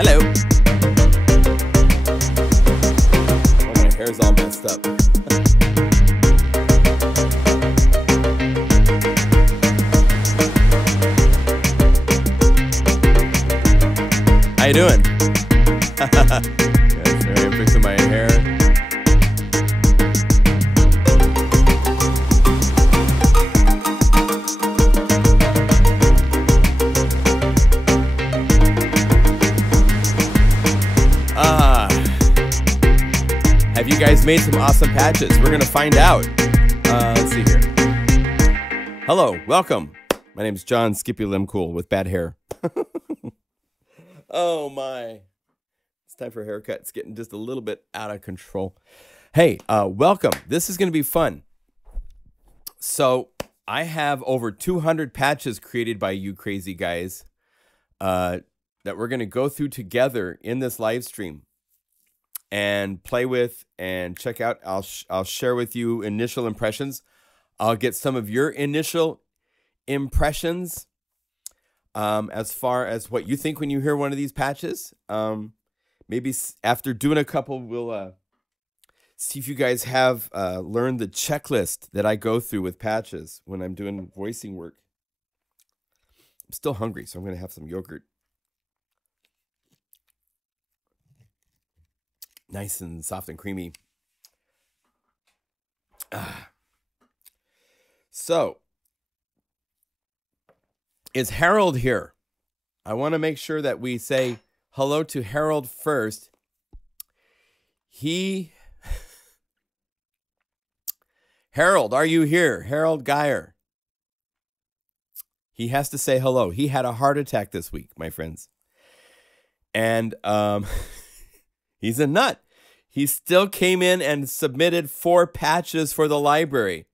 Hello. Oh, my hair's all messed up. How you doing? Yes, I'm fixing my hair. Have you guys made some awesome patches? We're gonna find out. Let's see here. Hello, welcome. My name is John Skippy Limcool with bad hair. Oh my. It's time for a haircut. It's getting just a little bit out of control. Hey, welcome. This is gonna be fun. So I have over 200 patches created by you crazy guys that we're gonna go through together in this live stream and play with and check out. I'll share with you initial impressions. I'll get some of your initial impressions as far as what you think when you hear one of these patches. Maybe after doing a couple, we'll see if you guys have learned the checklist that I go through with patches when I'm doing voicing work. I'm still hungry, so I'm going to have some yogurt. Nice and soft and creamy. So, is Harold here? I want to make sure that we say hello to Harold first. Harold, are you here? Harold Geyer. He has to say hello. He had a heart attack this week, my friends. And, he's a nut. He still came in and submitted 4 patches for the library.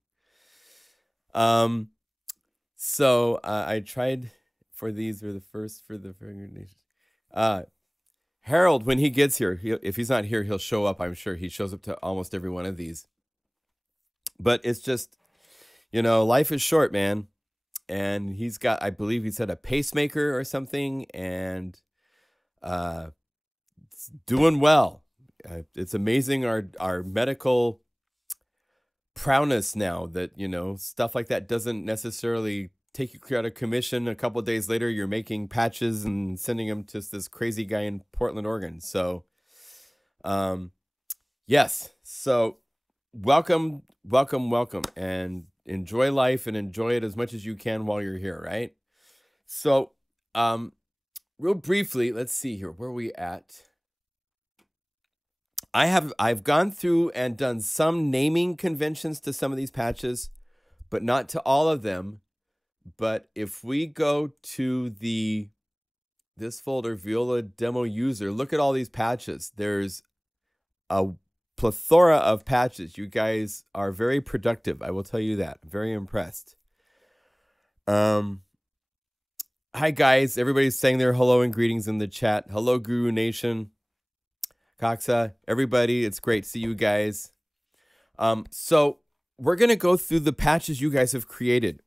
So I tried for these were the first for the Harold, when he gets here, if he's not here, he'll show up. I'm sure he shows up to almost every one of these. But it's just, you know, life is short, man. And he's got, I believe he said, a pacemaker or something, and it's doing well. It's amazing our medical prowess now that, you know, stuff like that doesn't necessarily take you out of commission. A couple of days later, you're making patches and sending them to this crazy guy in Portland, Oregon. So, yes. So welcome, and enjoy life and enjoy it as much as you can while you're here. Right. So, real briefly, let's see here. Where are we at? I've gone through and done some naming conventions to some of these patches, but not to all of them. But if we go to this folder, VIOLA demo user, look at all these patches. There's a plethora of patches. You guys are very productive. I will tell you that. I'm very impressed. Hi guys. Everybody's saying their hello and greetings in the chat. Hello, Guru Nation. Coxa, everybody, it's great to see you guys. So we're going to go through the patches you guys have created.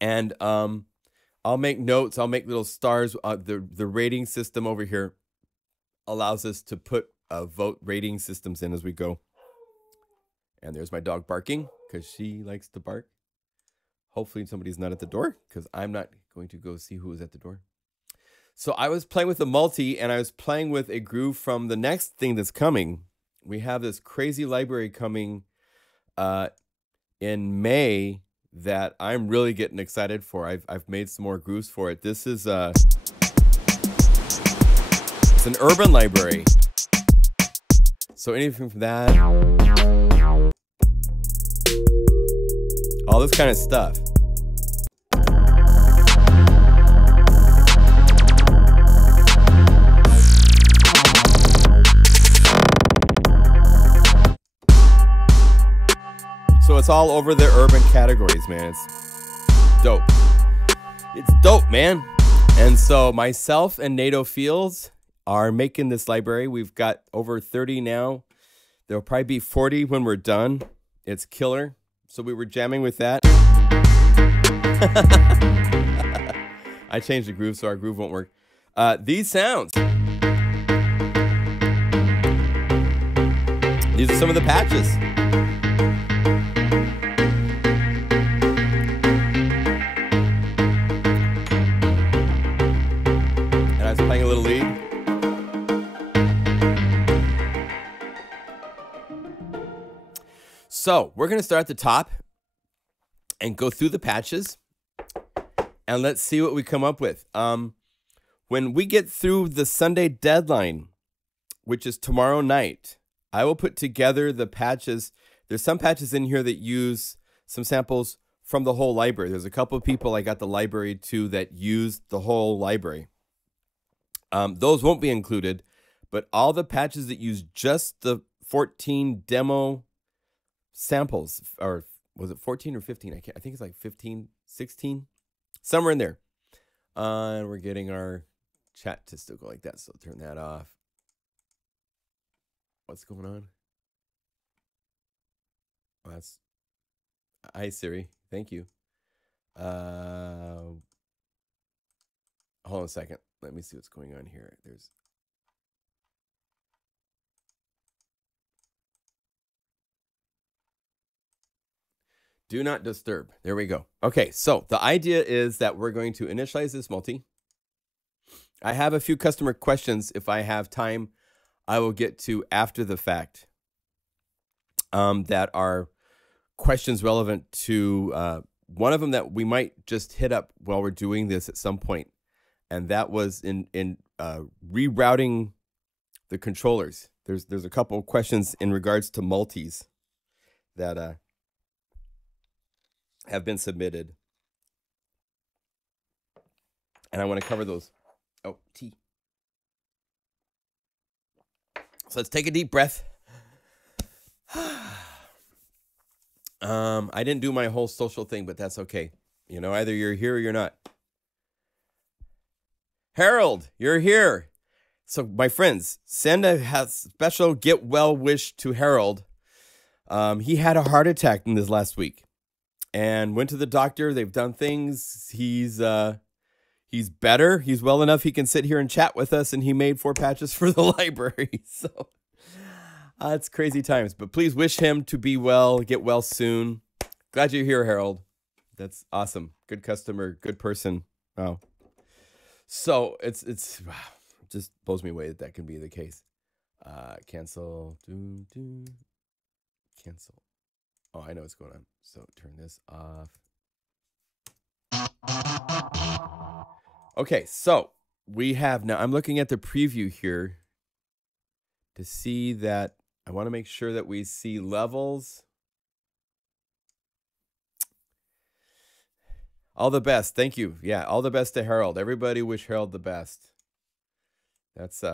And I'll make notes. I'll make little stars. The rating system over here allows us to put vote rating systems in as we go. And there's my dog barking because she likes to bark. Hopefully somebody's not at the door because I'm not going to go see who is at the door. So I was playing with the multi, and I was playing with a groove from the next thing that's coming. We have this crazy library coming in May that I'm really getting excited for. I've made some more grooves for it. This is it's an urban library. So anything from that, all this kind of stuff. So it's all over the urban categories, man. It's dope. It's dope, man. And so myself and NATO Fields are making this library. We've got over 30 now. There'll probably be 40 when we're done. It's killer. So we were jamming with that. I changed the groove, so our groove won't work. These sounds. These are some of the patches. And I was playing a little lead. So we're going to start at the top and go through the patches. And let's see what we come up with. When we get through the Sunday deadline, which is tomorrow night, I will put together the patches. There's some patches in here that use some samples from the whole library. There's a couple of people I got the library to that used the whole library. Those won't be included, but all the patches that use just the 14 demo samples, or was it 14 or 15? I think it's like 15, 16. Somewhere in there. And we're getting our chat to still go like that, so turn that off. What's going on? Oh, that's... Hi, Siri. Thank you. Hold on a second. Let me see what's going on here. There's... Do not disturb. There we go. Okay, so the idea is that we're going to initialize this multi. I have a few customer questions. If I have time, I will get to after the fact that are questions relevant to one of them that we might just hit up while we're doing this at some point. And that was in rerouting the controllers. There's a couple of questions in regards to multis that have been submitted, and I want to cover those. Oh, tea. So let's take a deep breath. I didn't do my whole social thing, but that's okay. You know, either you're here or you're not. Harold, you're here. So my friends, send a special get well wish to Harold. He had a heart attack in this last week. And went to the doctor. They've done things. He's better. He's well enough. He can sit here and chat with us. And he made 4 patches for the library. So it's crazy times. But please wish him to be well, get well soon. Glad you're here, Harold. That's awesome. Good customer, good person. Wow. So it's wow, it just blows me away that can be the case. Cancel. Cancel. Oh, I know what's going on. So turn this off. Okay, so we have now, I'm looking at the preview here to see that I want to make sure that we see levels. All the best. Thank you. Yeah, all the best to Harold. Everybody wish Harold the best. That's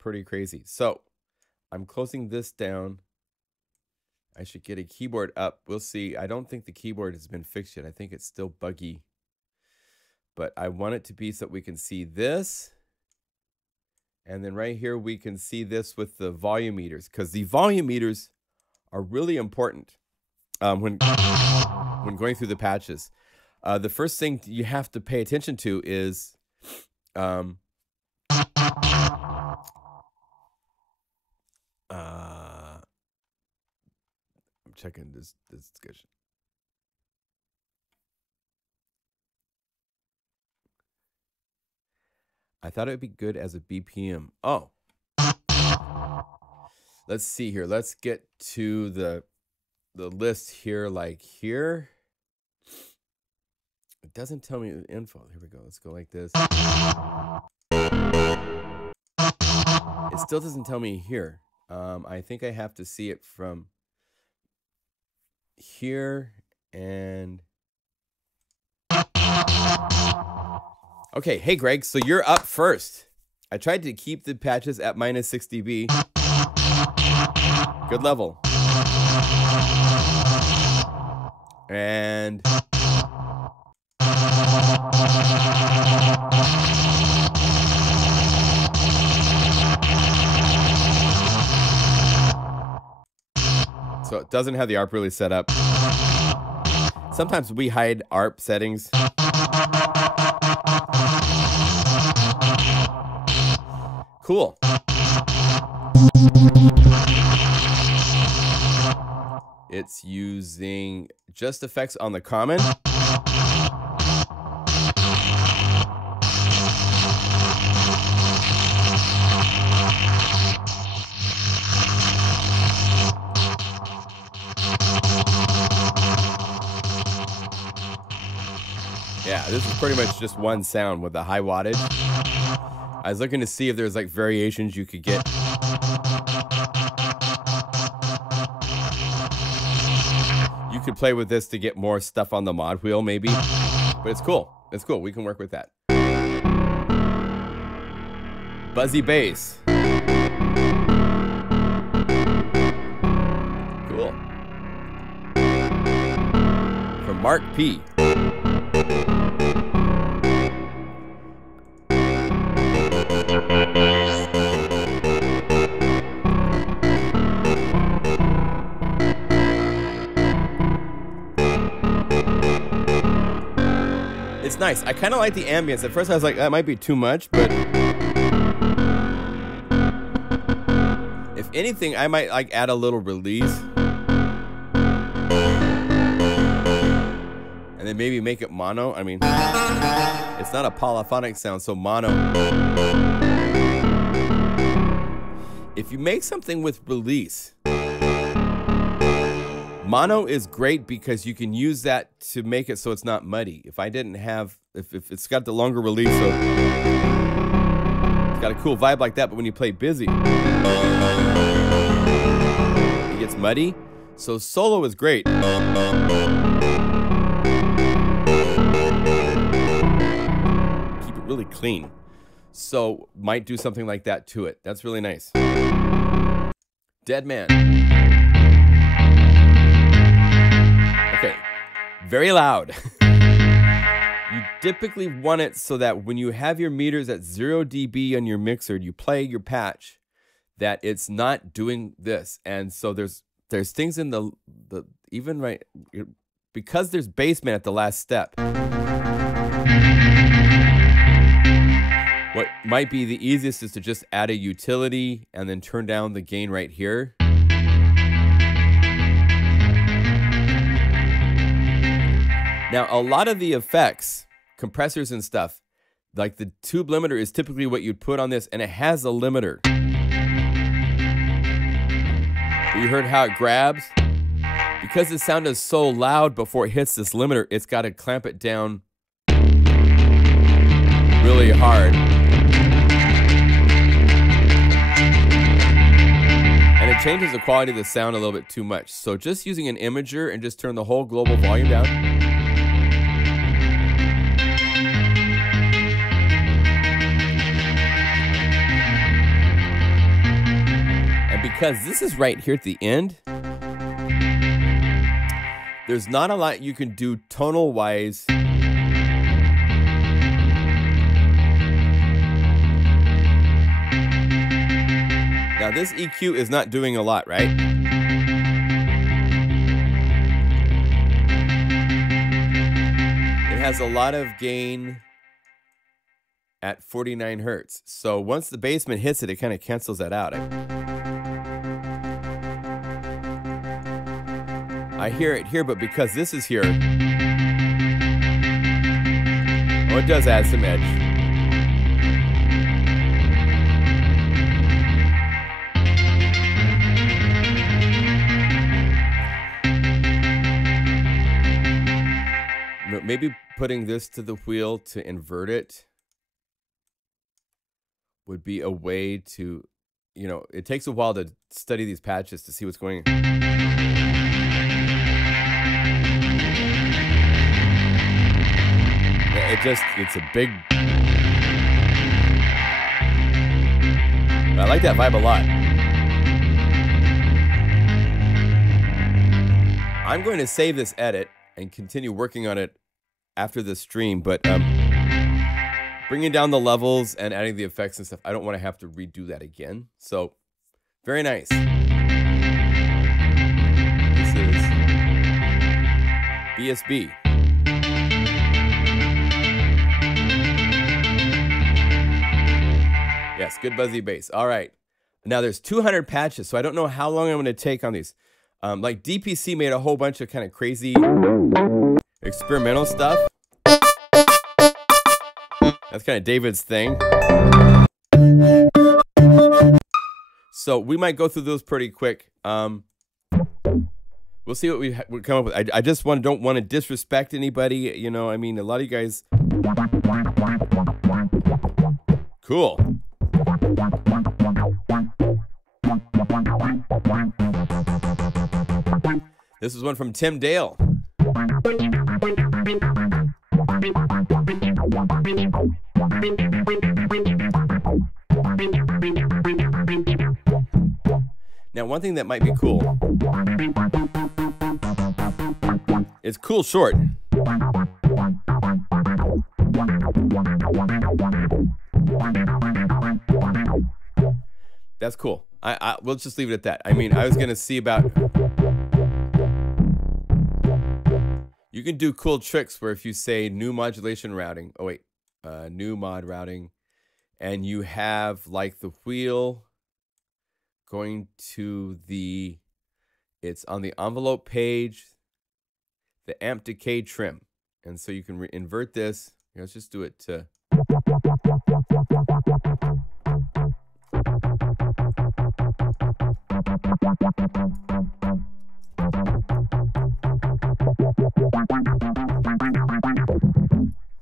pretty crazy. So I'm closing this down. I should get a keyboard up. We'll see. I don't think the keyboard has been fixed yet. I think it's still buggy. But I want it to be so that we can see this. And then right here, we can see this with the volume meters. Because the volume meters are really important when going through the patches. The first thing you have to pay attention to is... checking this discussion. I thought it would be good as a BPM. Oh. Let's see here. Let's get to the list here, like here. It doesn't tell me the info. Here we go. Let's go like this. It still doesn't tell me here. I think I have to see it from here and okay. Hey Greg, so you're up first. I tried to keep the patches at -6 dB. Good level. And so it doesn't have the ARP really set up. Sometimes we hide ARP settings. Cool. It's using just effects on the common. Yeah, this is pretty much just one sound with the high wattage. I was looking to see if there's like variations you could get. You could play with this to get more stuff on the mod wheel maybe, but it's cool. It's cool. We can work with that. Buzzy bass. Cool. From Mark P. It's nice. I kind of like the ambience. At first I was like, that might be too much, but if anything, I might like add a little release. And then maybe make it mono. I mean, it's not a polyphonic sound, so mono. If you make something with release, mono is great because you can use that to make it so it's not muddy. If I didn't have, if it's got the longer release, so it's got a cool vibe like that, but when you play busy, it gets muddy. So solo is great. Keep it really clean. So might do something like that to it. That's really nice. Dead Man. Okay, very loud. You typically want it so that when you have your meters at 0 dB on your mixer, you play your patch, that it's not doing this. And so there's things in the even right, because there's basement at the last step. What might be the easiest is to just add a utility and then turn down the gain right here. Now, a lot of the effects, compressors and stuff, like the tube limiter is typically what you'd put on this, and it has a limiter. You heard how it grabs? Because the sound is so loud before it hits this limiter, it's got to clamp it down really hard. And it changes the quality of the sound a little bit too much. So just using an imager and just turn the whole global volume down. And because this is right here at the end, there's not a lot you can do tonal wise. Now this EQ is not doing a lot, right? It has a lot of gain at 49 Hertz. So once the basement hits it, it kind of cancels that out. I hear it here, but because this is here, oh, it does add some edge. Maybe putting this to the wheel to invert it would be a way to, you know, it takes a while to study these patches to see what's going on. It's a big, I like that vibe a lot. I'm going to save this edit and continue working on it after the stream, but bringing down the levels and adding the effects and stuff, I don't want to have to redo that again. So, very nice. This is BSB. Yes, good buzzy bass. All right. Now there's 200 patches, so I don't know how long I'm going to take on these. Like DPC made a whole bunch of kind of crazy experimental stuff. That's kind of David's thing. So we might go through those pretty quick. We'll see what we come up with. I just don't want to disrespect anybody. You know, I mean, a lot of you guys. Cool. This is one from Tim Dale. Now, one thing that might be cool. It's cool short. That's cool. We'll just leave it at that. I mean, I was going to see about... You can do cool tricks where if you say new modulation routing... Oh, wait. New mod routing. And you have, like, the wheel going to the... It's on the envelope page, the amp decay trim. And so you can invert this. Let's just do it to...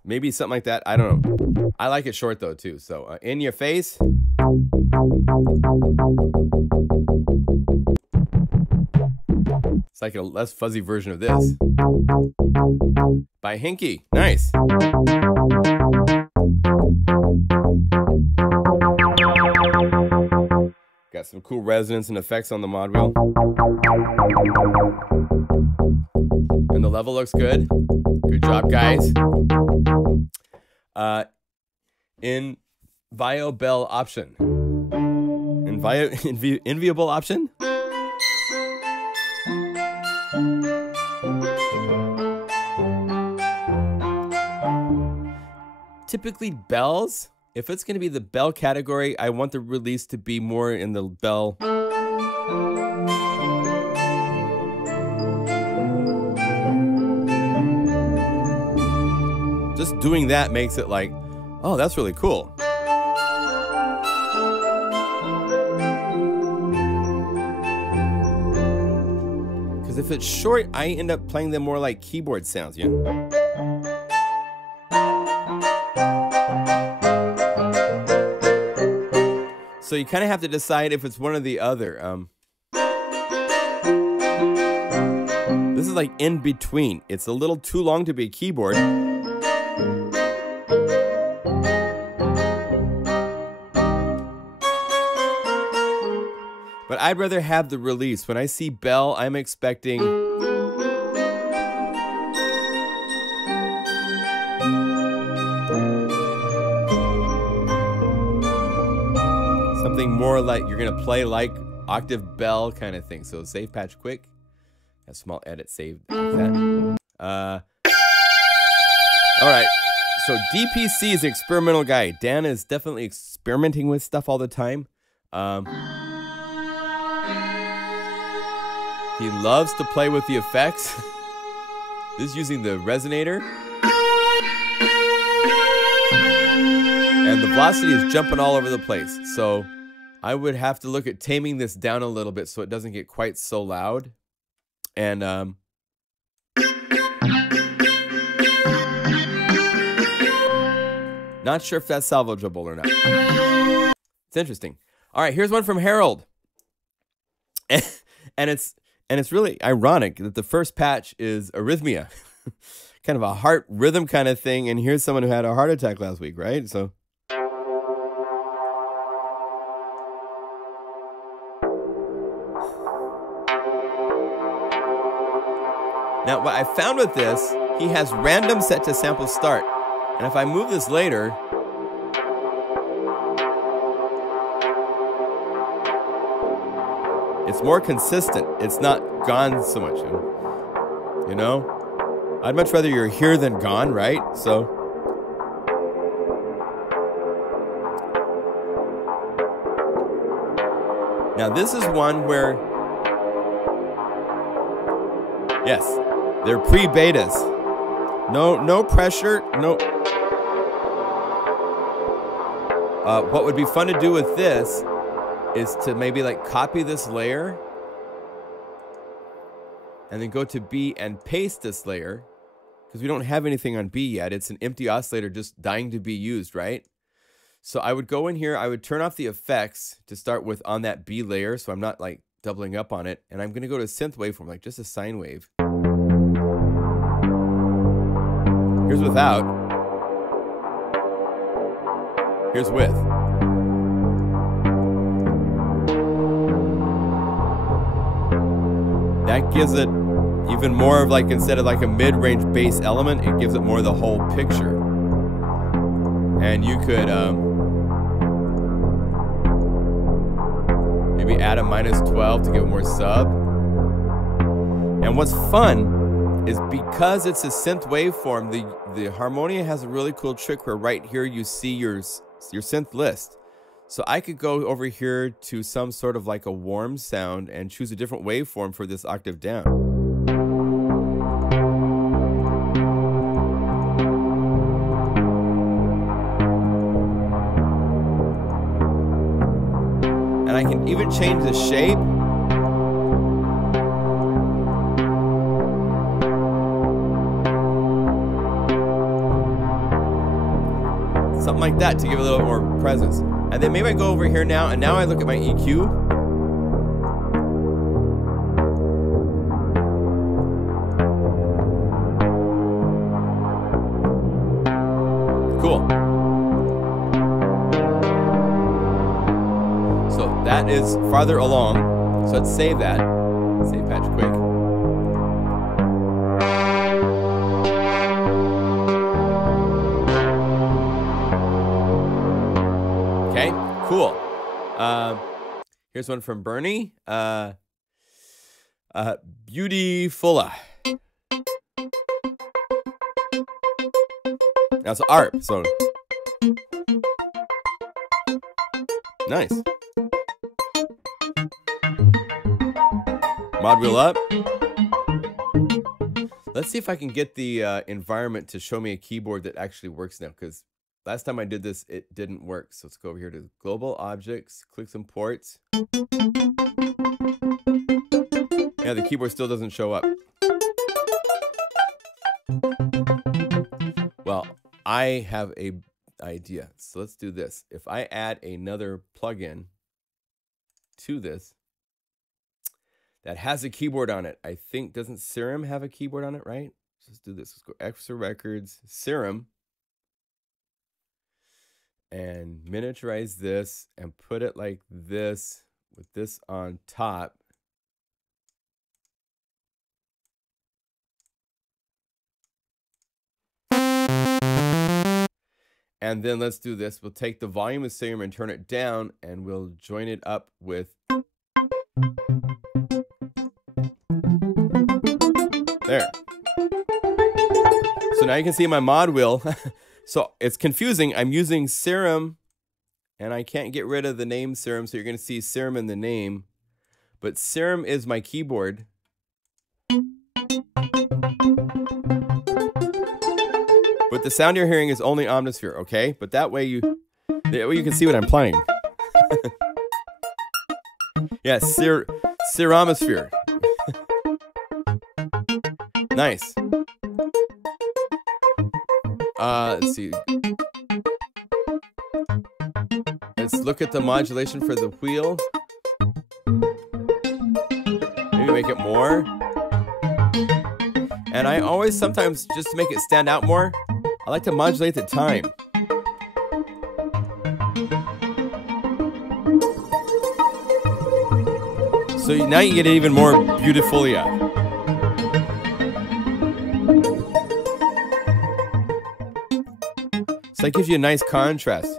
Maybe something like that. I don't know. I like it short though too. So in your face. It's like a less fuzzy version of this. By Hinky. Nice. Got some cool resonance and effects on the mod wheel. And the level looks good. Good job, guys. In VIOLA option. Enviable option? Typically bells. If it's going to be the bell category, I want the release to be more in the bell. Just doing that makes it like, oh, that's really cool. Because if it's short, I end up playing them more like keyboard sounds, you know? So you kind of have to decide if it's one or the other. This is like in between. It's a little too long to be a keyboard. But I'd rather have the release. When I see bell, I'm expecting... something more like you're going to play like octave bell kind of thing. So save patch quick. A small edit saved like that. All right. So DPC is an experimental guy. Dan is definitely experimenting with stuff all the time. He loves to play with the effects. This is using the resonator. And the velocity is jumping all over the place. So I would have to look at taming this down a little bit so it doesn't get quite so loud. And not sure if that's salvageable or not. It's interesting. All right, here's one from Harold. And it's really ironic that the first patch is arrhythmia. Kind of a heart rhythm kind of thing. And here's someone who had a heart attack last week, right? So now, what I found with this, he has random set to sample start. And if I move this later, it's more consistent. It's not gone so much, you know? I'd much rather you're here than gone, right? So Now this is one where, yes, they're pre-betas. No pressure, no. What would be fun to do with this is to maybe like copy this layer and then go to B and paste this layer, because we don't have anything on B yet. It's an empty oscillator just dying to be used, right? So I would go in here, I would turn off the effects to start with on that B layer, so I'm not like doubling up on it. And I'm gonna go to synth waveform, like just a sine wave. Here's without. Here's with. That gives it even more of like, instead of like a mid-range bass element, it gives it more of the whole picture. And you could maybe add a -12 to give it more sub. And what's fun is because it's a synth waveform, the Harmonia has a really cool trick where right here you see your synth list. So I could go over here to some sort of like a warm sound and choose a different waveform for this octave down. And I can even change the shape. Something like that to give it a little more presence. And then maybe I go over here now, and now I look at my EQ. Cool. So that is farther along. So let's save that. Save patch quick. Okay, cool. Here's one from Bernie. Beautifula. That's ARP, so nice. Mod wheel up. Let's see if I can get the environment to show me a keyboard that actually works now, because last time I did this, it didn't work. So let's go over here to Global Objects, click some ports. Yeah, the keyboard still doesn't show up. Well, I have a idea. So let's do this. If I add another plugin to this that has a keyboard on it, I think, doesn't Serum have a keyboard on it, right? So let's do this. Let's go Extra Records, Serum, and miniaturize this and put it like this with this on top. And then let's do this. We'll take the volume of Serum and turn it down, and we'll join it up with. There. So now you can see my mod wheel. So it's confusing. I'm using Serum, and I can't get rid of the name Serum, so you're going to see Serum in the name. But Serum is my keyboard. But the sound you're hearing is only Omnisphere, okay? But that way you can see what I'm playing. Yeah, Seromosphere. Nice. Let's see. Let's look at the modulation for the wheel. Maybe make it more. And I always sometimes, just to make it stand out more, I like to modulate the time. So now you get even more Beautifulia. So that gives you a nice contrast.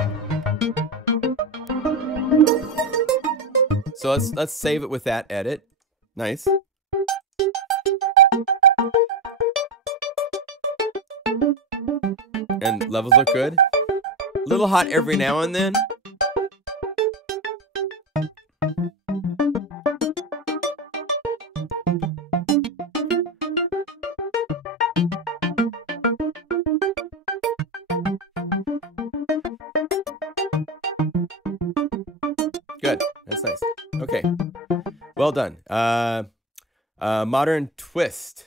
So let's save it with that edit. Nice. And levels look good. A little hot every now and then. Okay. Well done. Modern twist.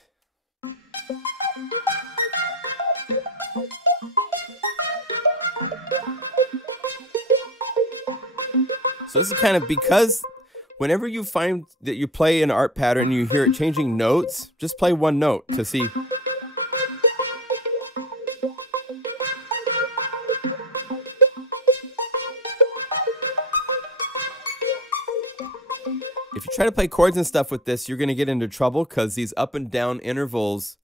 So this is kind of because whenever you find that you play an art pattern and you hear it changing notes, just play one note to see. If you try to play chords and stuff with this, you're going to get into trouble because these up and down intervals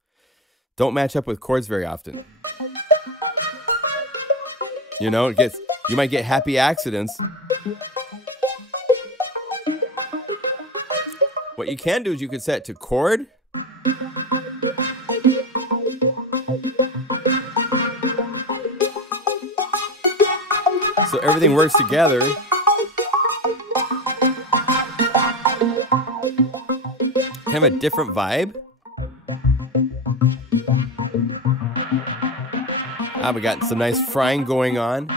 don't match up with chords very often. You know, you might get happy accidents. What you can do is you can set it to chord. So everything works together. Kind of a different vibe. We got some nice frying going on.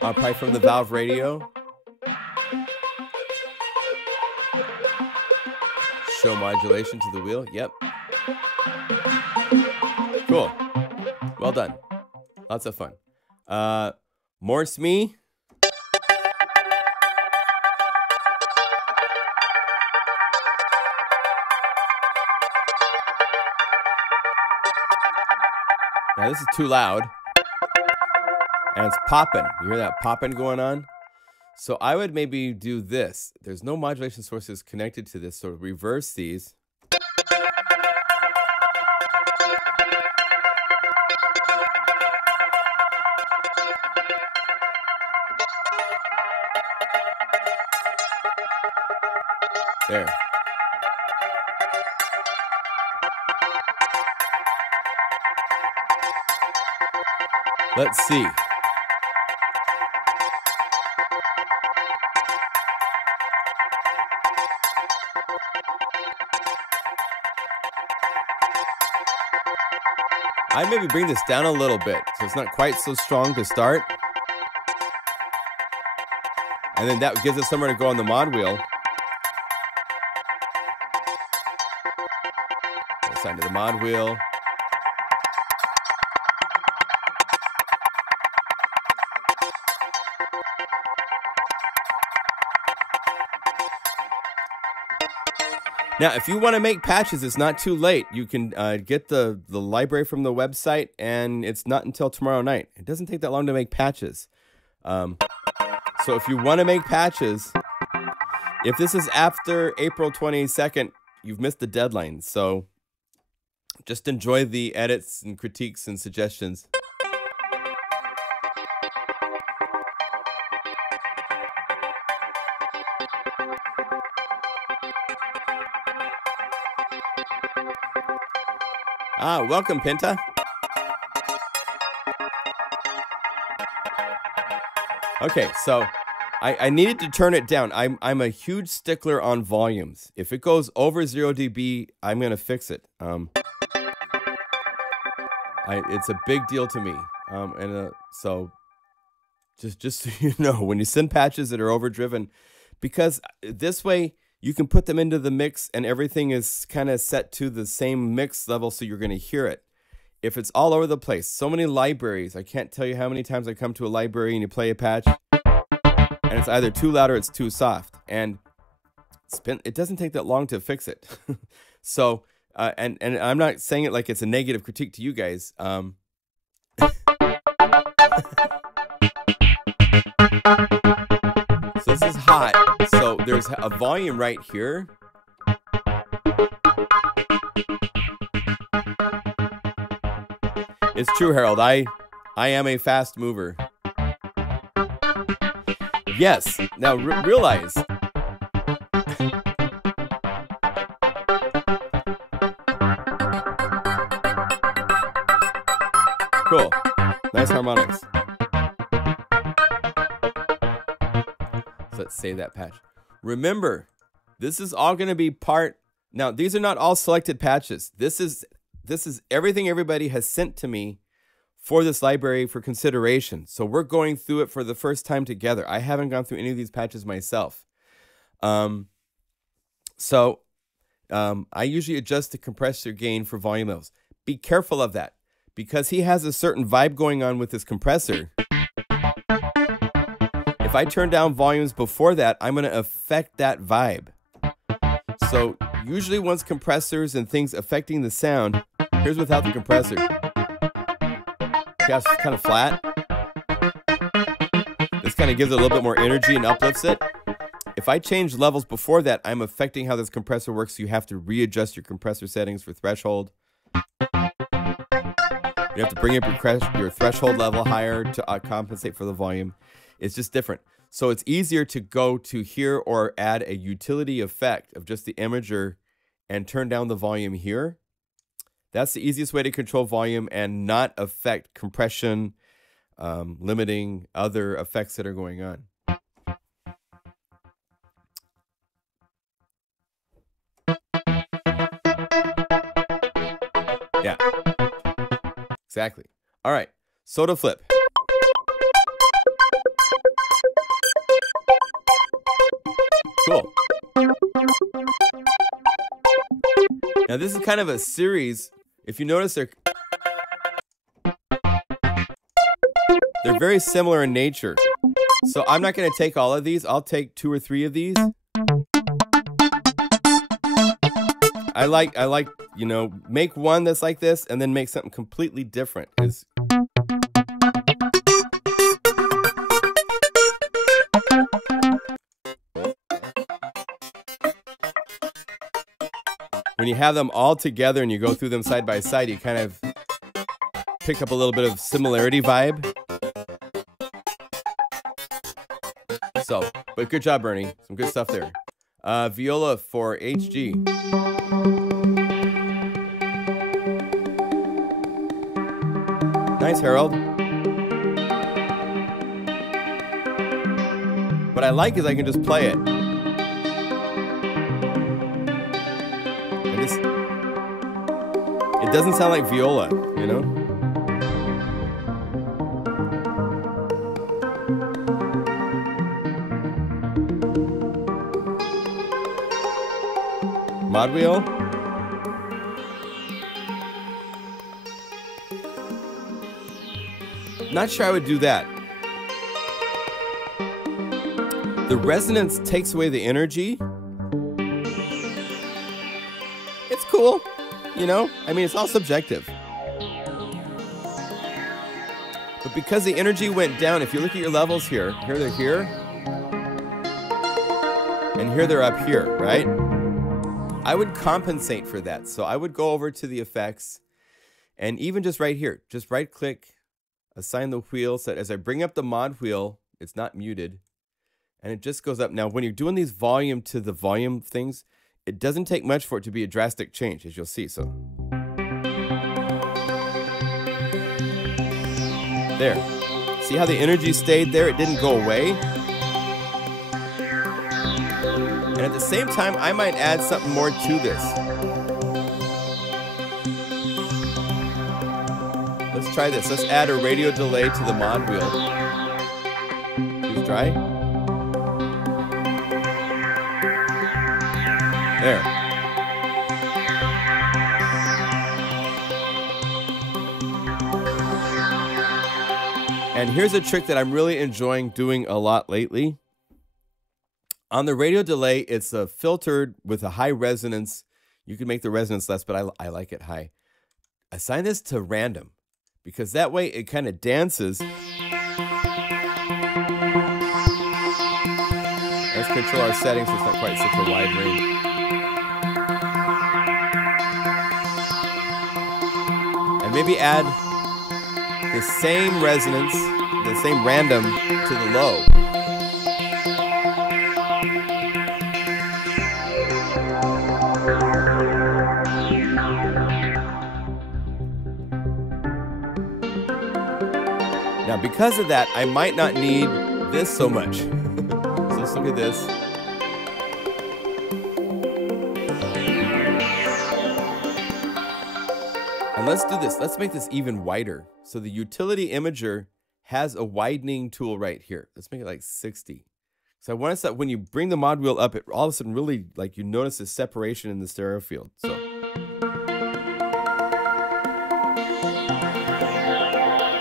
Probably from the Valve radio. Show modulation to the wheel. Yep. Cool. Well done. Lots of fun. Morse me. Now this is too loud. And it's popping. You hear that popping going on? So I would maybe do this. There's no modulation sources connected to this, so reverse these. There. Let's see. I'd maybe bring this down a little bit so it's not quite so strong to start. And then that gives us somewhere to go on the mod wheel. Assign to the mod wheel. Now, if you want to make patches, it's not too late. You can get the library from the website, and it's not until tomorrow night. It doesn't take that long to make patches. So if you want to make patches, if this is after April 22nd, you've missed the deadline. So just enjoy the edits and critiques and suggestions. Welcome, Pinta. Okay, so I needed to turn it down. I'm a huge stickler on volumes. If it goes over 0 dB, I'm gonna fix it. It's a big deal to me. So just so you know, when you send patches that are overdriven, because this way you can put them into the mix and everything is kind of set to the same mix level, so you're going to hear it. If it's all over the place, so many libraries, I can't tell you how many times I come to a library and you play a patch and it's either too loud or it's too soft, and it doesn't take that long to fix it. So and I'm not saying it like it's a negative critique to you guys. So this is hot. So there's a volume right here. It's true, Harold. I am a fast mover. Yes. Now realize. Cool. Nice harmonics. So let's save that patch. Remember, this is all going to be part. Now, these are not all selected patches. This is everything everybody has sent to me for this library for consideration. So we're going through it for the first time together. I haven't gone through any of these patches myself. I usually adjust the compressor gain for volume levels. Be careful of that because he has a certain vibe going on with his compressor. If I turn down volumes before that, I'm going to affect that vibe. So usually once compressors and things affecting the sound, here's without the compressor. Yeah, it's kind of flat. This kind of gives it a little bit more energy and uplifts it. If I change levels before that, I'm affecting how this compressor works, so you have to readjust your compressor settings for threshold. You have to bring up your threshold level higher to compensate for the volume. It's just different. So it's easier to go to here or add a utility effect of just the imager and turn down the volume here. That's the easiest way to control volume and not affect compression, limiting other effects that are going on. Yeah, exactly. All right, soda flip. Cool. Now this is kind of a series. If you notice, they're very similar in nature. So I'm not going to take all of these. I'll take 2 or 3 of these. I like, you know, make one that's like this and then make something completely different. When you have them all together and you go through them side by side, you kind of pick up a little bit of similarity vibe. So, but good job, Bernie. Some good stuff there. Viola for HG. Nice, Harold. What I like is I can just play it. It doesn't sound like viola, you know? Mod wheel. Not sure I would do that. The resonance takes away the energy. It's cool, you know? I mean, it's all subjective. But because the energy went down, if you look at your levels here they're here, and here they're up here, right? I would compensate for that. So I would go over to the effects, and even just right here, just right click, assign the wheel, so that as I bring up the mod wheel, it's not muted, and it just goes up. Now, when you're doing these volume to the volume things, it doesn't take much for it to be a drastic change, as you'll see. So there. See how the energy stayed there? It didn't go away. And at the same time, I might add something more to this. Let's try this. Let's add a radio delay to the mod wheel. Please try. There. And here's a trick that I'm really enjoying doing a lot lately. On the radio delay, it's filtered with a high resonance. You can make the resonance less, but I like it high. Assign this to random, because that way it kind of dances. Let's control our settings so it's not quite such a wide range. And maybe add the same resonance, the same random to the low. Now, because of that, I might not need this so much. So let's look at this. And And let's do this. Let's make this even wider. So the utility imager has a widening tool right here. Let's make it like 60. So I want us that when you bring the mod wheel up, it all of a sudden really, like, you notice this separation in the stereo field. So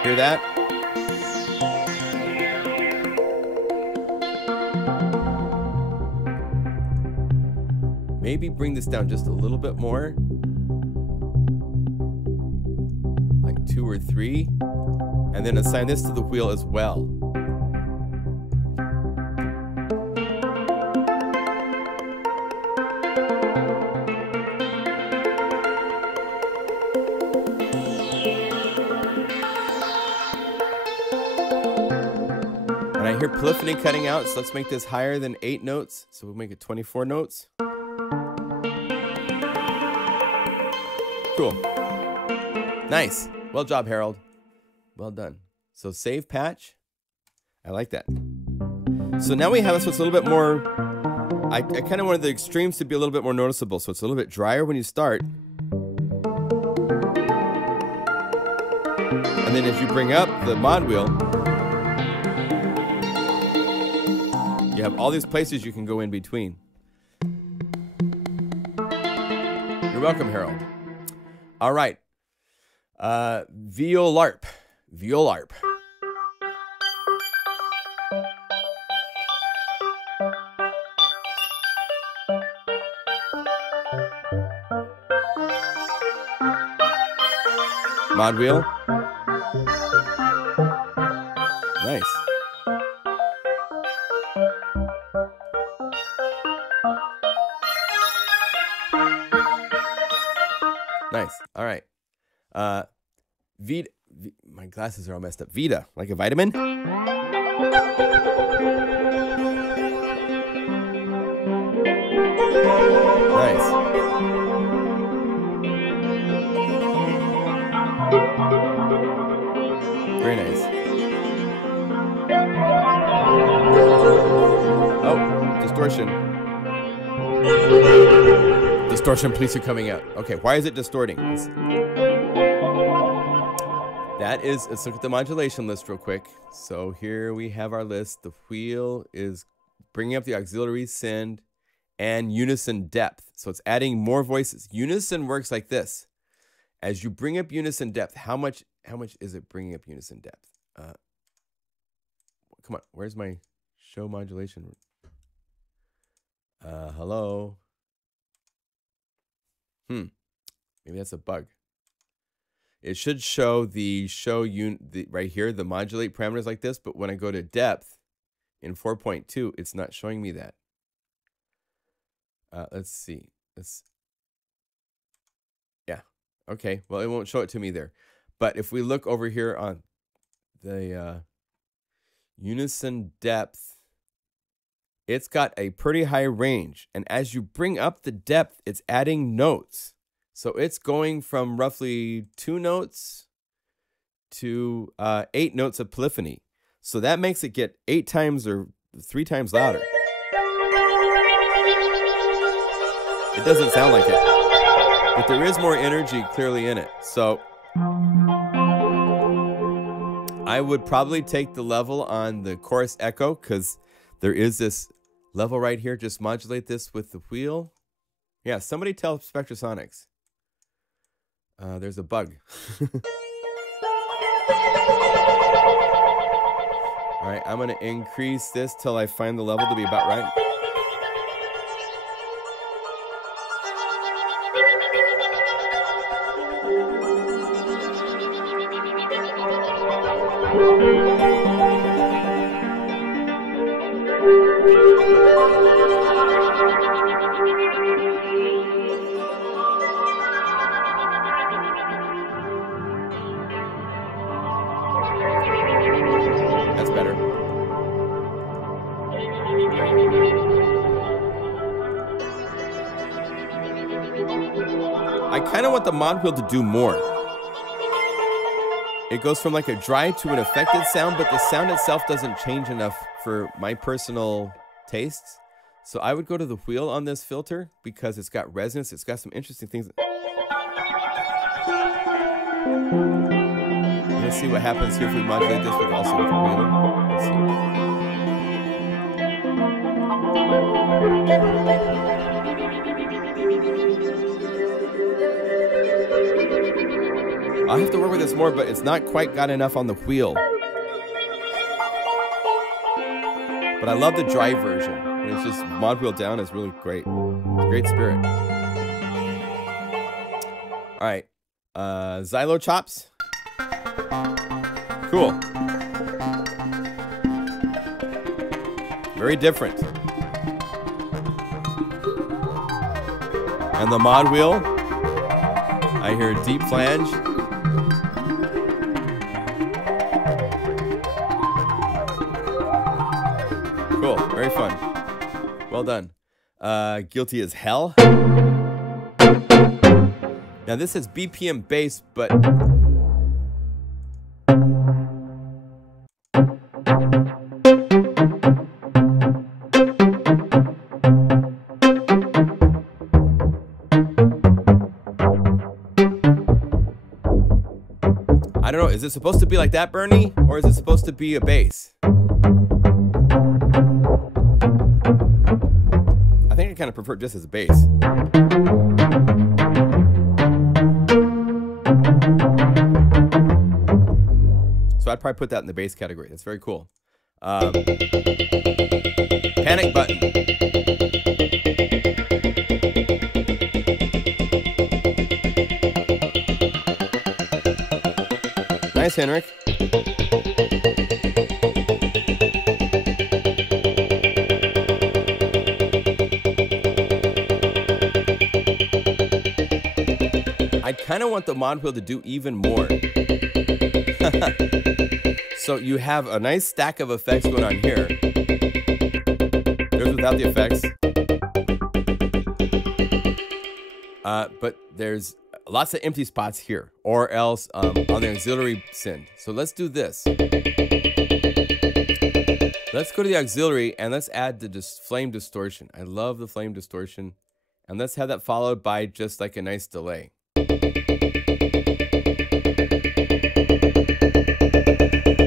hear that? Maybe bring this down just a little bit more. Like 2 or 3. And then assign this to the wheel as well. And I hear polyphony cutting out, so let's make this higher than 8 notes. So we'll make it 24 notes. Cool. Nice. Well job, Harold. Well done. So save patch. I like that. So now we have this, so it's a little bit more, I kind of wanted the extremes to be a little bit more noticeable. So it's a little bit drier when you start. And then as you bring up the mod wheel, you have all these places you can go in between. You're welcome, Harold. All right. VIOLARP. VIOLARP. Mod wheel. Nice. Nice. All right. Vita. My glasses are all messed up. Vita, like a vitamin. Nice. Very nice. Oh, distortion. Distortion police are coming out. Okay, why is it distorting? That is, let's look at the modulation list real quick. So here we have our list. The wheel is bringing up the auxiliary send and unison depth. So it's adding more voices. Unison works like this. As you bring up unison depth, how much is it bringing up unison depth? Come on, where's my show modulation? Hello? Maybe that's a bug. It should show the right here, the modulate parameters like this, but when I go to depth in 4.2, it's not showing me that. Let's see. Yeah. Okay. Well, it won't show it to me there. But if we look over here on the unison depth, it's got a pretty high range. And as you bring up the depth, it's adding notes. So it's going from roughly 2 notes to 8 notes of polyphony. So that makes it get 8 times or 3 times louder. It doesn't sound like it, but there is more energy clearly in it. So I would probably take the level on the chorus echo because there is this level right here. Just modulate this with the wheel. Yeah, somebody tell Spectrasonics. There's a bug. All right, I'm going to increase this till I find the level to be about right. That's better. I kind of want the mod wheel to do more. It goes from like a dry to an affected sound, but the sound itself doesn't change enough for my personal tastes. So I would go to the wheel on this filter because it's got resonance. It's got some interesting things. Let's see what happens here if we modulate this with also with the VIOLA. Let's see. I'll have to work with this more, but it's not quite got enough on the wheel. But I love the dry version. And it's just mod wheel down is really great. It's great spirit. All right. Xylo chops. Cool. Very different. And the mod wheel. I hear a deep flange. Cool. Very fun. Well done. Guilty as hell. Now this is BPM bass, but I don't know, is it supposed to be like that, Bernie? Or is it supposed to be a bass? I think I kind of prefer it just as a bass. So I'd probably put that in the bass category. That's very cool. Panic button. Nice, Henrik. I kind of want the mod wheel to do even more. So you have a nice stack of effects going on here. There's without the effects. But there's lots of empty spots here, or else on the auxiliary send. So let's do this. Let's go to the auxiliary and let's add the flame distortion. I love the flame distortion. And let's have that followed by just like a nice delay.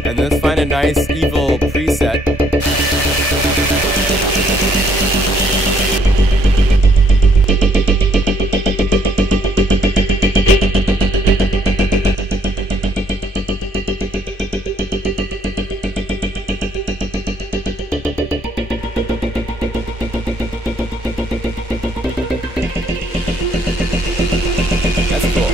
And let's find a nice evil preset. That's cool.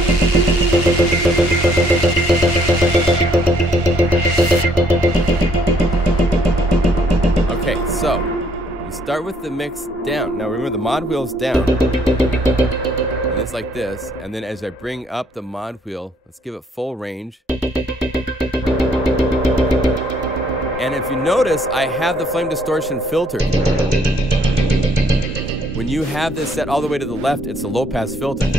Okay, so we start with the mix down. Now remember the mod wheel's down. And it's like this. And then as I bring up the mod wheel, let's give it full range. And if you notice, I have the flame distortion filtered. When you have this set all the way to the left, it's a low pass filter.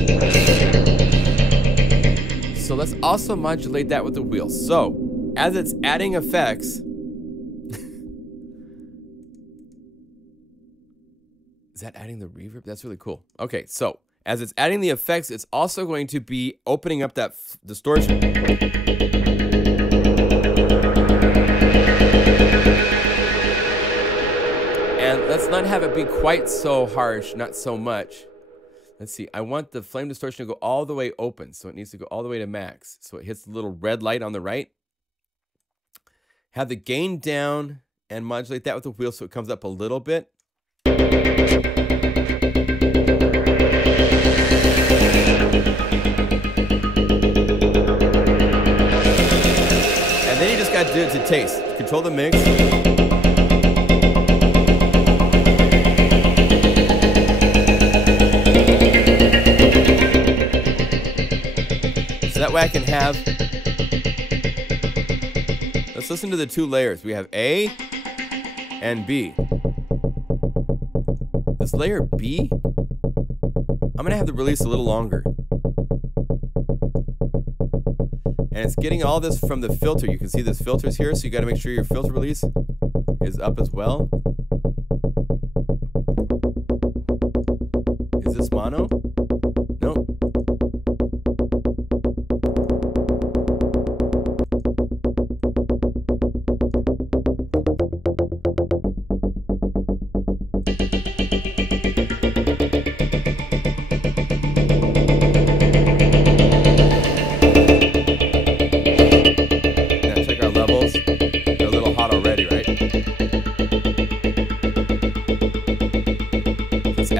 So let's also modulate that with the wheel. So as it's adding effects, is that adding the reverb? That's really cool. Okay, so as it's adding the effects, it's also going to be opening up that distortion. And let's not have it be quite so harsh, not so much. Let's see, I want the flame distortion to go all the way open, so it needs to go all the way to max. So it hits the little red light on the right. Have the gain down and modulate that with the wheel so it comes up a little bit. And then you just got to do it to taste. Control the mix. So that way I can have, let's listen to the two layers. We have A and B. This layer B, I'm gonna have the release a little longer. And it's getting all this from the filter. You can see this filter's here, so you gotta make sure your filter release is up as well. Is this mono? No.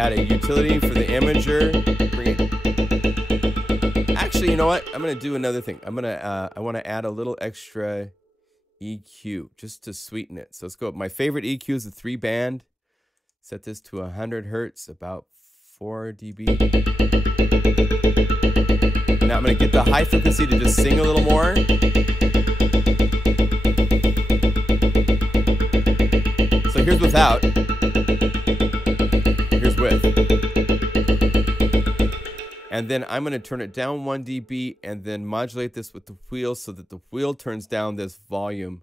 add a utility for the imager. Bring it. Actually, you know what? I'm gonna do another thing. I want to add a little extra EQ just to sweeten it. So let's go. My favorite EQ is the 3-band. Set this to 100 hertz, about 4 dB. Now I'm gonna get the high frequency to just sing a little more. So here's without. Here's with. And then I'm going to turn it down 1 dB and then modulate this with the wheel so that the wheel turns down this volume.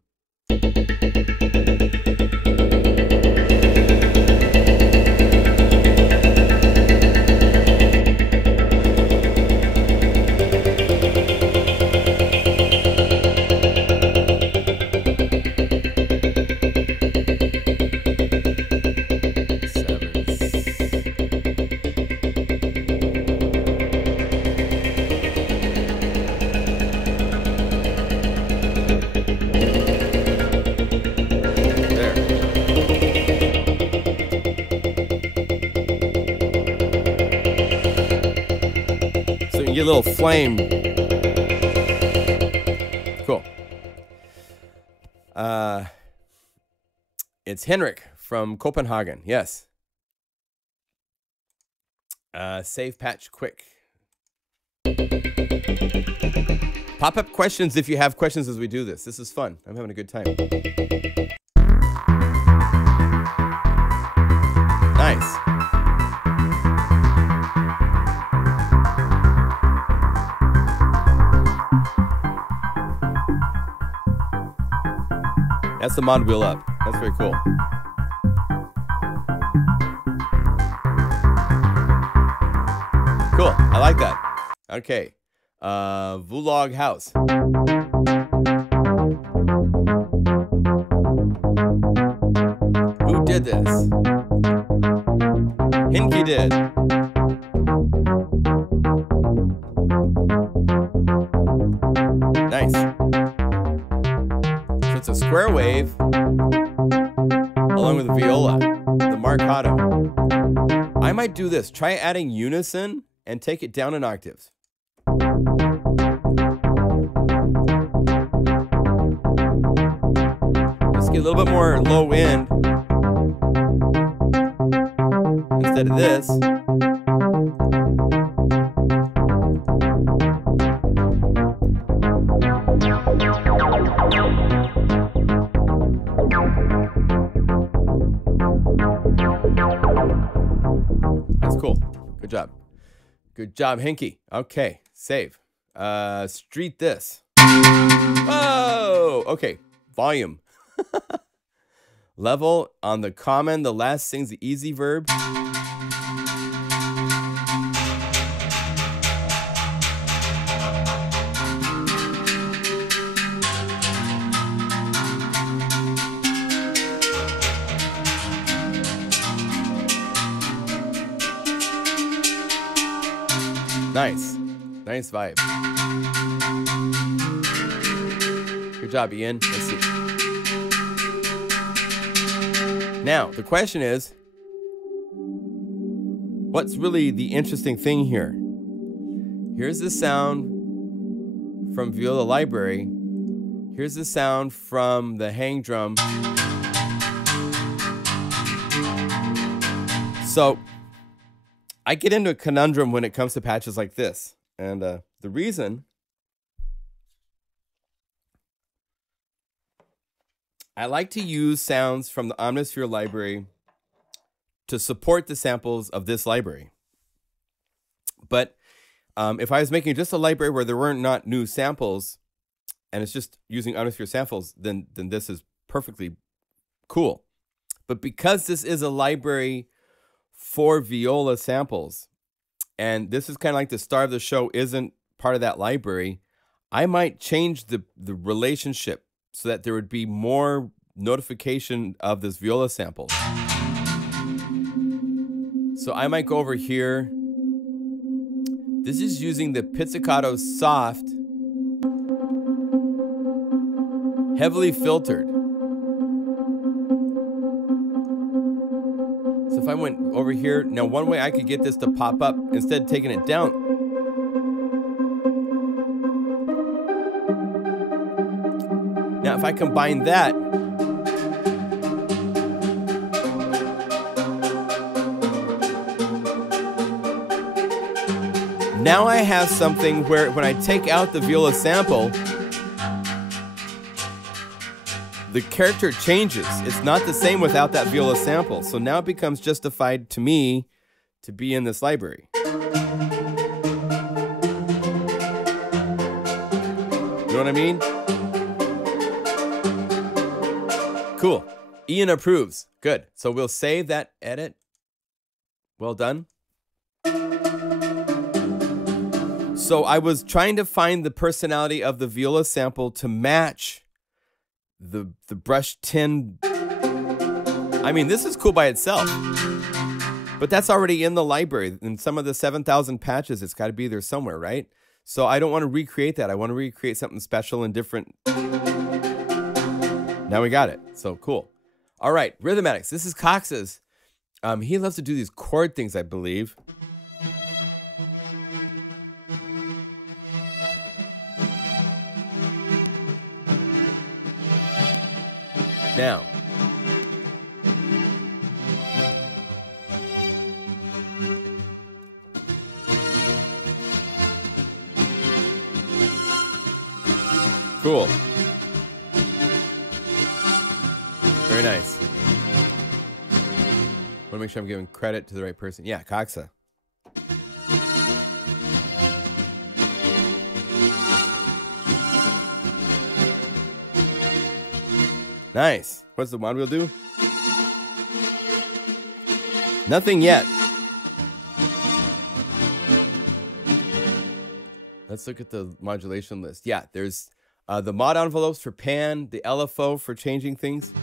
Get a little flame. Cool. It's Henrik from Copenhagen. Yes. Save patch quick. Pop up questions if you have questions as we do this. This is fun. I'm having a good time. Nice. That's the mod wheel up. That's very cool. Cool. I like that. Okay. Vlog house. Who did this? Hinky did. Nice. It's a square wave along with the viola, the marcato. I might do this. Try adding unison and take it down in octaves. Let's get a little bit more low end instead of this. That's cool. Good job. Good job, Hinky. Okay, save. Street this. Whoa! Okay, volume. Level on the common. The last sings the easy verb. Nice. Nice vibe. Good job, Ian. Let's see. Now, the question is, what's really the interesting thing here? Here's the sound from Viola Library. Here's the sound from the hang drum. So, I get into a conundrum when it comes to patches like this. And the reason I like to use sounds from the Omnisphere library to support the samples of this library. But if I was making just a library where there weren't not new samples and it's just using Omnisphere samples, then this is perfectly cool. But because this is a library for viola samples, and this is kind of like the star of the show isn't part of that library, I might change the relationship so that there would be more notification of this viola sample. So I might go over here. This is using the pizzicato soft, heavily filtered. So if I went over here, now one way I could get this to pop up instead of taking it down. Now if I combine that, now I have something where when I take out the viola sample, the character changes. It's not the same without that viola sample. So now it becomes justified to me to be in this library. You know what I mean? Cool. Ian approves. Good. So we'll save that edit. Well done. So I was trying to find the personality of the viola sample to match the brush tin. I mean, this is cool by itself, but that's already in the library. In some of the 7,000 patches, it's got to be there somewhere, right? So I don't want to recreate that. I want to recreate something special and different. Now we got it. So cool. All right, Rhythmatics. This is Cox's. He loves to do these chord things, I believe. Now, cool. Very nice. Want to make sure I'm giving credit to the right person. Yeah, Coxa. Nice. What's the mod wheel do? Nothing yet. Let's look at the modulation list. Yeah, there's the mod envelopes for pan, the LFO for changing things.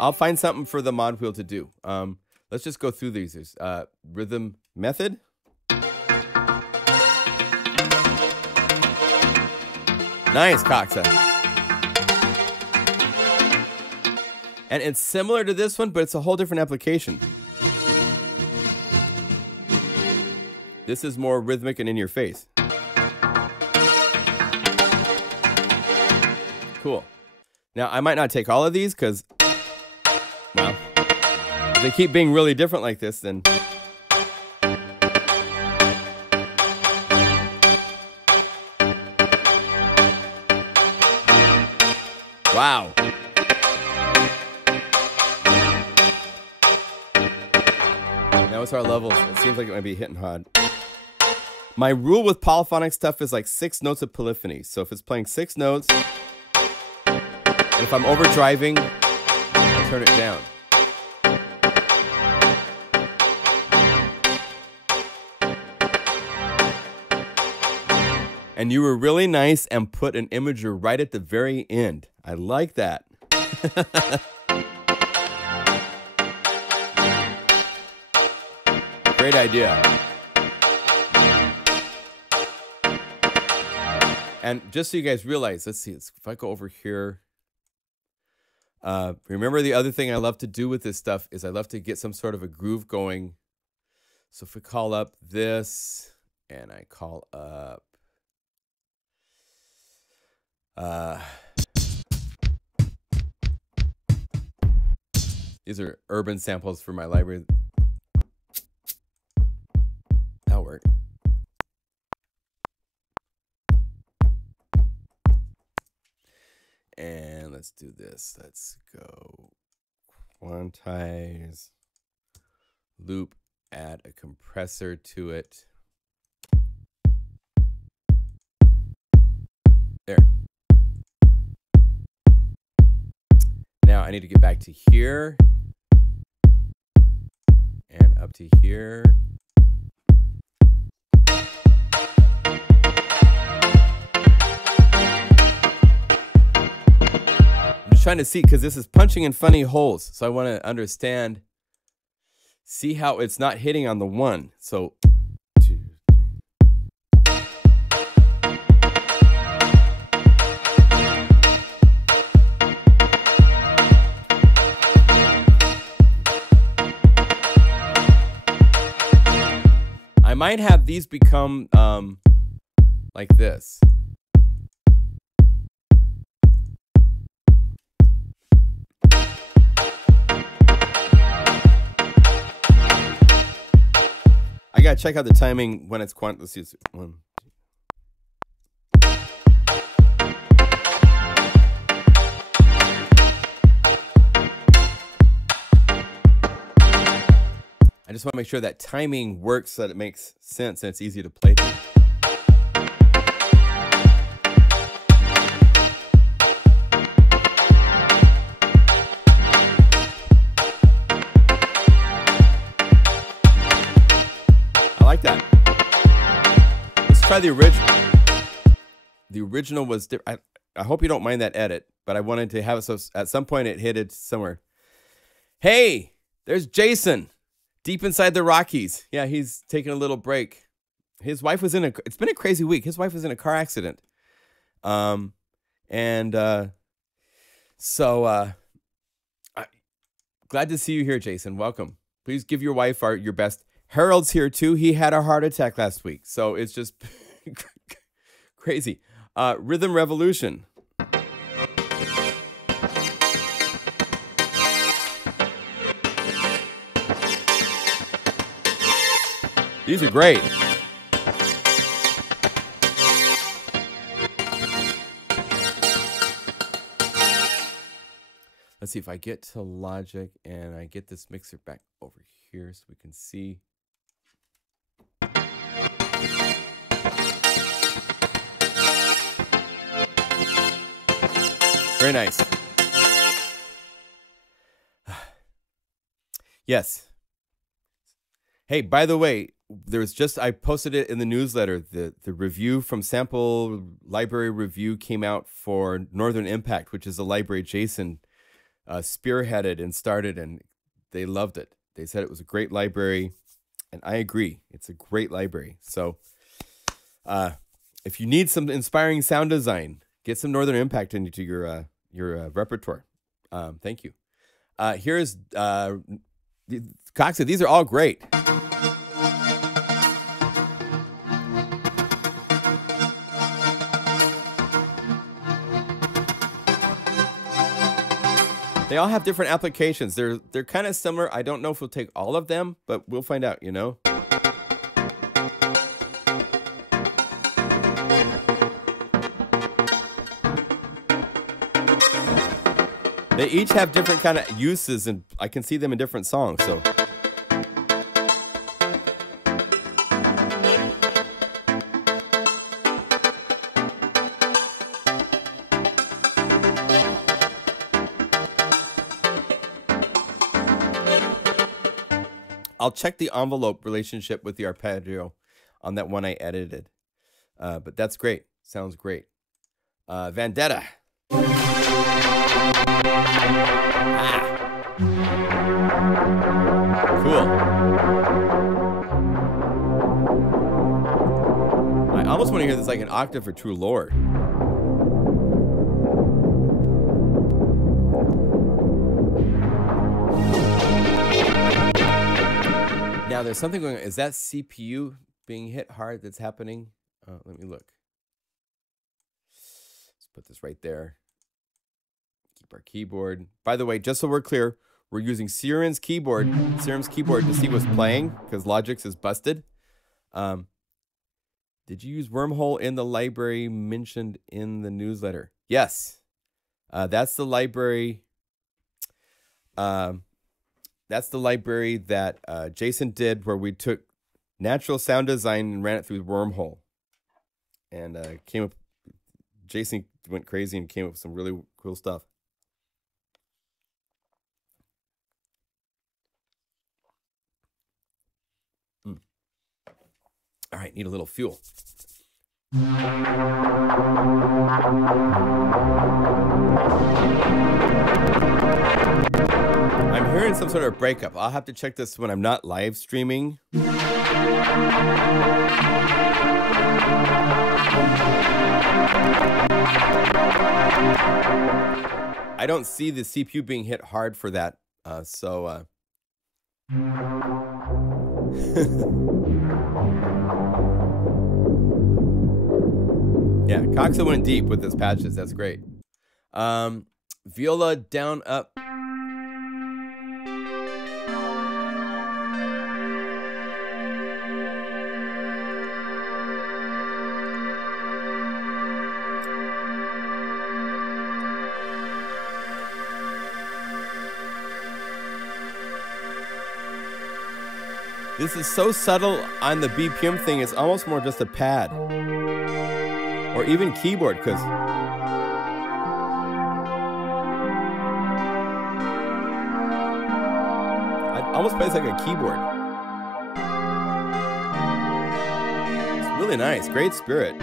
I'll find something for the mod wheel to do. Let's just go through these. There's rhythm method. Nice, Coxa. And it's similar to this one, but it's a whole different application. This is more rhythmic and in your face. Cool. Now, I might not take all of these because, well, if they keep being really different like this, then... Wow. Now what's our levels? It seems like it might be hitting hard. My rule with polyphonic stuff is like 6 notes of polyphony. So if it's playing 6 notes, and if I'm overdriving, I turn it down. And you were really nice and put an imager right at the very end. I like that. Great idea. And just so you guys realize, let's see, if I go over here. Remember the other thing I love to do with this stuff is I love to get some sort of a groove going. So if we call up this, and I call up these are urban samples for my library. That'll work. And let's do this. Let's go quantize, loop, add a compressor to it. There. Now I need to get back to here and up to here. I'm just trying to see because this is punching in funny holes. So I want to understand, see how it's not hitting on the one. So 2, 3. might have these become like this. I gotta check out the timing when it's quant. Let's see. One. I just want to make sure that timing works so that it makes sense and it's easy to play. I like that. Let's try the original. The original was different. I hope you don't mind that edit, but I wanted to have it so at some point it hit it somewhere. Hey, there's Jason. Deep inside the Rockies. Yeah, he's taking a little break. His wife was in a, it's been a crazy week. His wife was in a car accident. So glad to see you here, Jason. Welcome. Please give your wife your best. Harold's here too. He had a heart attack last week. So it's just crazy. Rhythm Revolution. These are great. Let's see if I get to Logic and I get this mixer back over here so we can see. Very nice. Yes. Hey, by the way, there's just, I posted it in the newsletter. The review from Sample Library Review came out for Northern Impact, which is a library Jason spearheaded and started, and they loved it. They said it was a great library, and I agree. It's a great library. So if you need some inspiring sound design, get some Northern Impact into your repertoire. Thank you. Here's Coxa. These are all great. They all have different applications. They're kind of similar. I don't know if we'll take all of them, but we'll find out, you know. They each have different kind of uses, and I can see them in different songs, so. I'll check the envelope relationship with the arpeggio on that one I edited. But that's great. Sounds great. Vendetta. Cool. I almost want to hear this like an octave for True Lord. Now there's something going on. Is that CPU being hit hard that's happening? Let me look. Let's put this right there. Keep our keyboard. By the way, just so we're clear, we're using Seren's keyboard to see what's playing because Logic's is busted. Did you use Wormhole in the library mentioned in the newsletter? Yes. That's the library. That's the library that Jason did where we took natural sound design and ran it through Wormhole. And came up, Jason went crazy and came up with some really cool stuff. All right, need a little fuel. I'm hearing some sort of breakup. I'll have to check this when I'm not live streaming. I don't see the CPU being hit hard for that. Yeah, Coxa went deep with his patches. That's great. Viola down, up. This is so subtle on the BPM thing, it's almost more just a pad. Or even keyboard, because it almost plays like a keyboard. It's really nice, great spirit.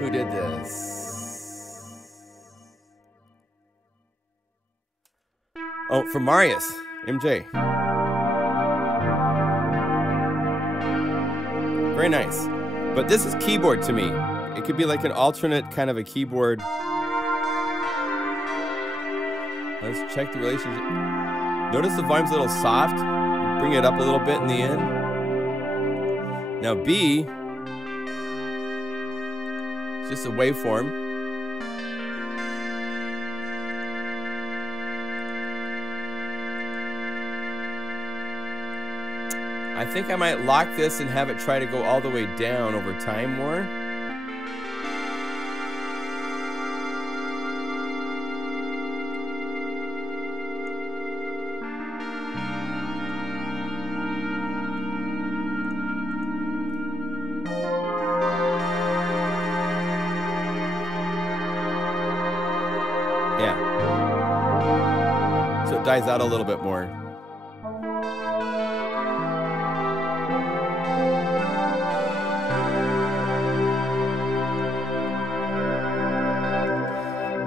Who did this? Oh, from Marius, MJ. Very nice. But this is keyboard to me. It could be like an alternate kind of a keyboard. Let's check the relationship. Notice the volume's a little soft. Bring it up a little bit in the end. Now B, it's just a waveform. I think I might lock this and have it try to go all the way down over time more. Yeah. So it dies out a little bit more.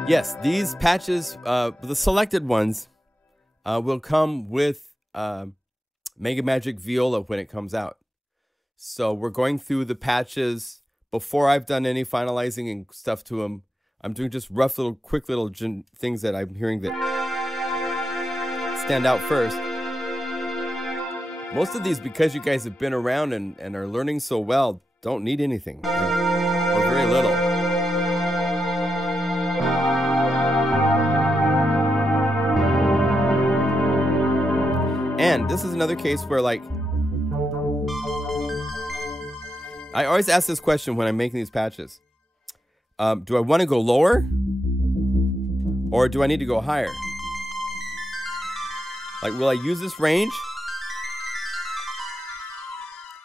Yes, these patches, the selected ones, will come with Mega Magic Viola when it comes out. So we're going through the patches before I've done any finalizing and stuff to them. I'm doing just rough little, quick little things that I'm hearing that stand out first. Most of these, because you guys have been around and are learning so well, don't need anything, or very little. And this is another case where, like, I always ask this question when I'm making these patches. Do I want to go lower? Or do I need to go higher? Like, will I use this range?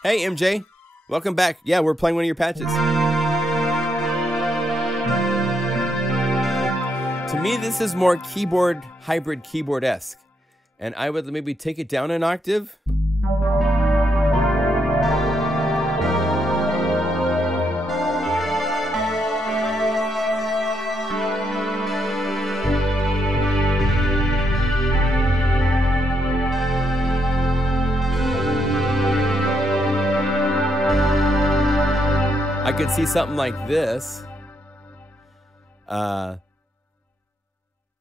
Hey, MJ. Welcome back. Yeah, we're playing one of your patches. To me, this is more keyboard, hybrid keyboard-esque. And I would maybe take it down an octave. I could see something like this.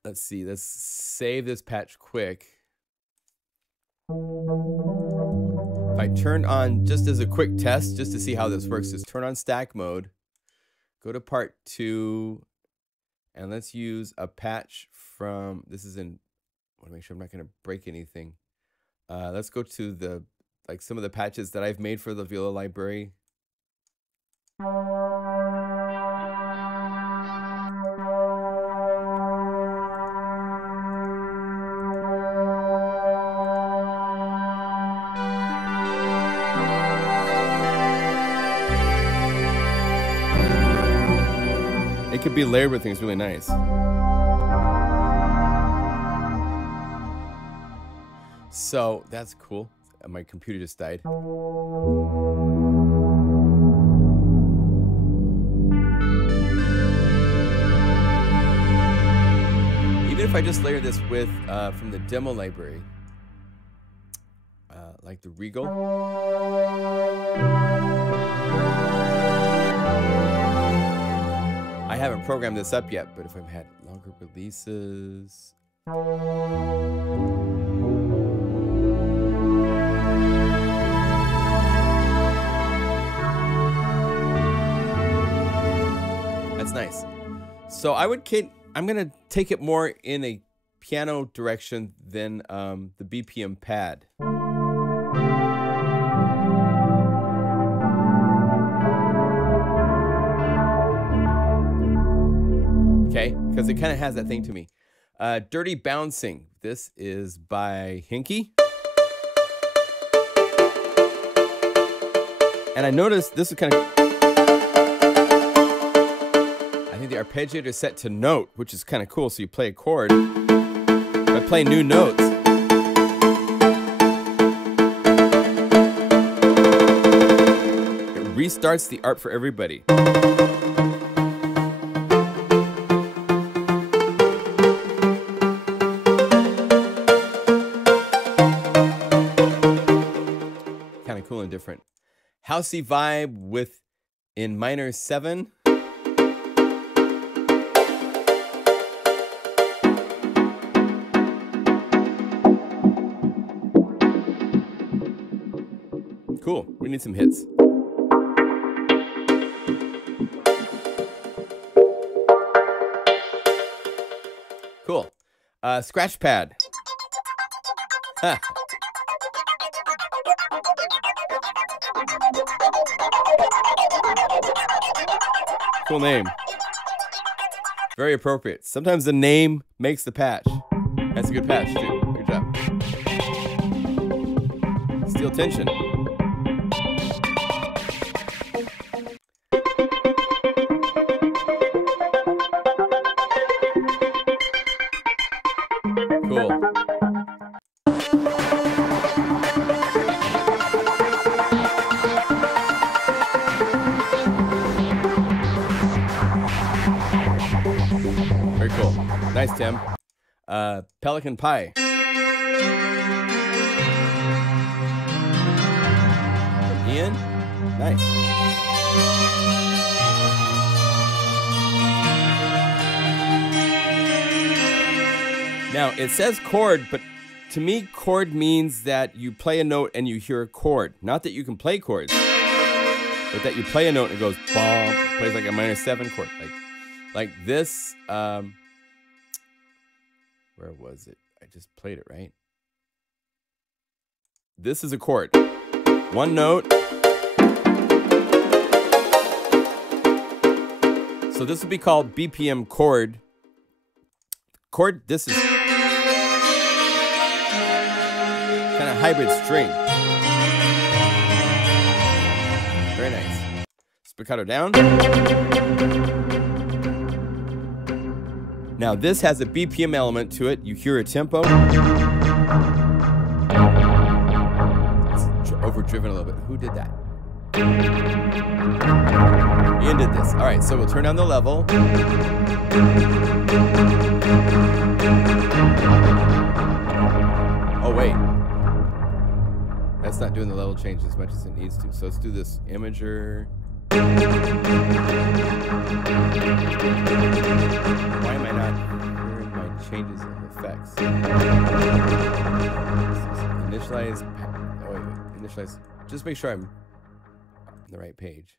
Let's see, let's save this patch quick. If I turn on, just as a quick test, just to see how this works, is turn on stack mode, go to part 2, and let's use a patch from, this is in, I want to make sure I'm not going to break anything. Let's go to the, like, some of the patches that I've made for the Viola library. It could be layered with things really nice. So that's cool. My computer just died. Even if I just layer this with from the demo library, like the Regal. I haven't programmed this up yet, but if I've had longer releases, That's nice. So I'm gonna take it more in a piano direction than the BPM pad. Okay, because it kind of has that thing to me. Dirty Bouncing. This is by Hinky. And I noticed this is kind of... I think the arpeggiator is set to note, which is kind of cool. So you play a chord. If I play new notes, it restarts the art for everybody. Kind of cool and different. Housey vibe with in minor 7. Cool. We need some hits. Cool. Scratch pad. Ha. Cool name. Very appropriate. Sometimes the name makes the patch. That's a good patch too. Good job. Steel tension. Cool. Very cool. Nice, Tim. Pelican Pie. From Ian. Nice. Now, it says chord, but to me, chord means that you play a note and you hear a chord. Not that you can play chords, but that you play a note and it goes, bong, plays like a minor 7 chord. Like this, where was it? I just played it, right? This is a chord. One note. So this would be called BPM chord. Chord, this is kind of hybrid string. Very nice. Spiccato down. Now this has a BPM element to it. You hear a tempo. It's overdriven a little bit. Who did that? Ian did this. All right, so we'll turn down the level. Oh, wait. That's not doing the level change as much as it needs to. So let's do this imager. Why am I not hearing my changes of effects? Initialize. Oh, wait. Initialize. Just make sure I'm on the right page.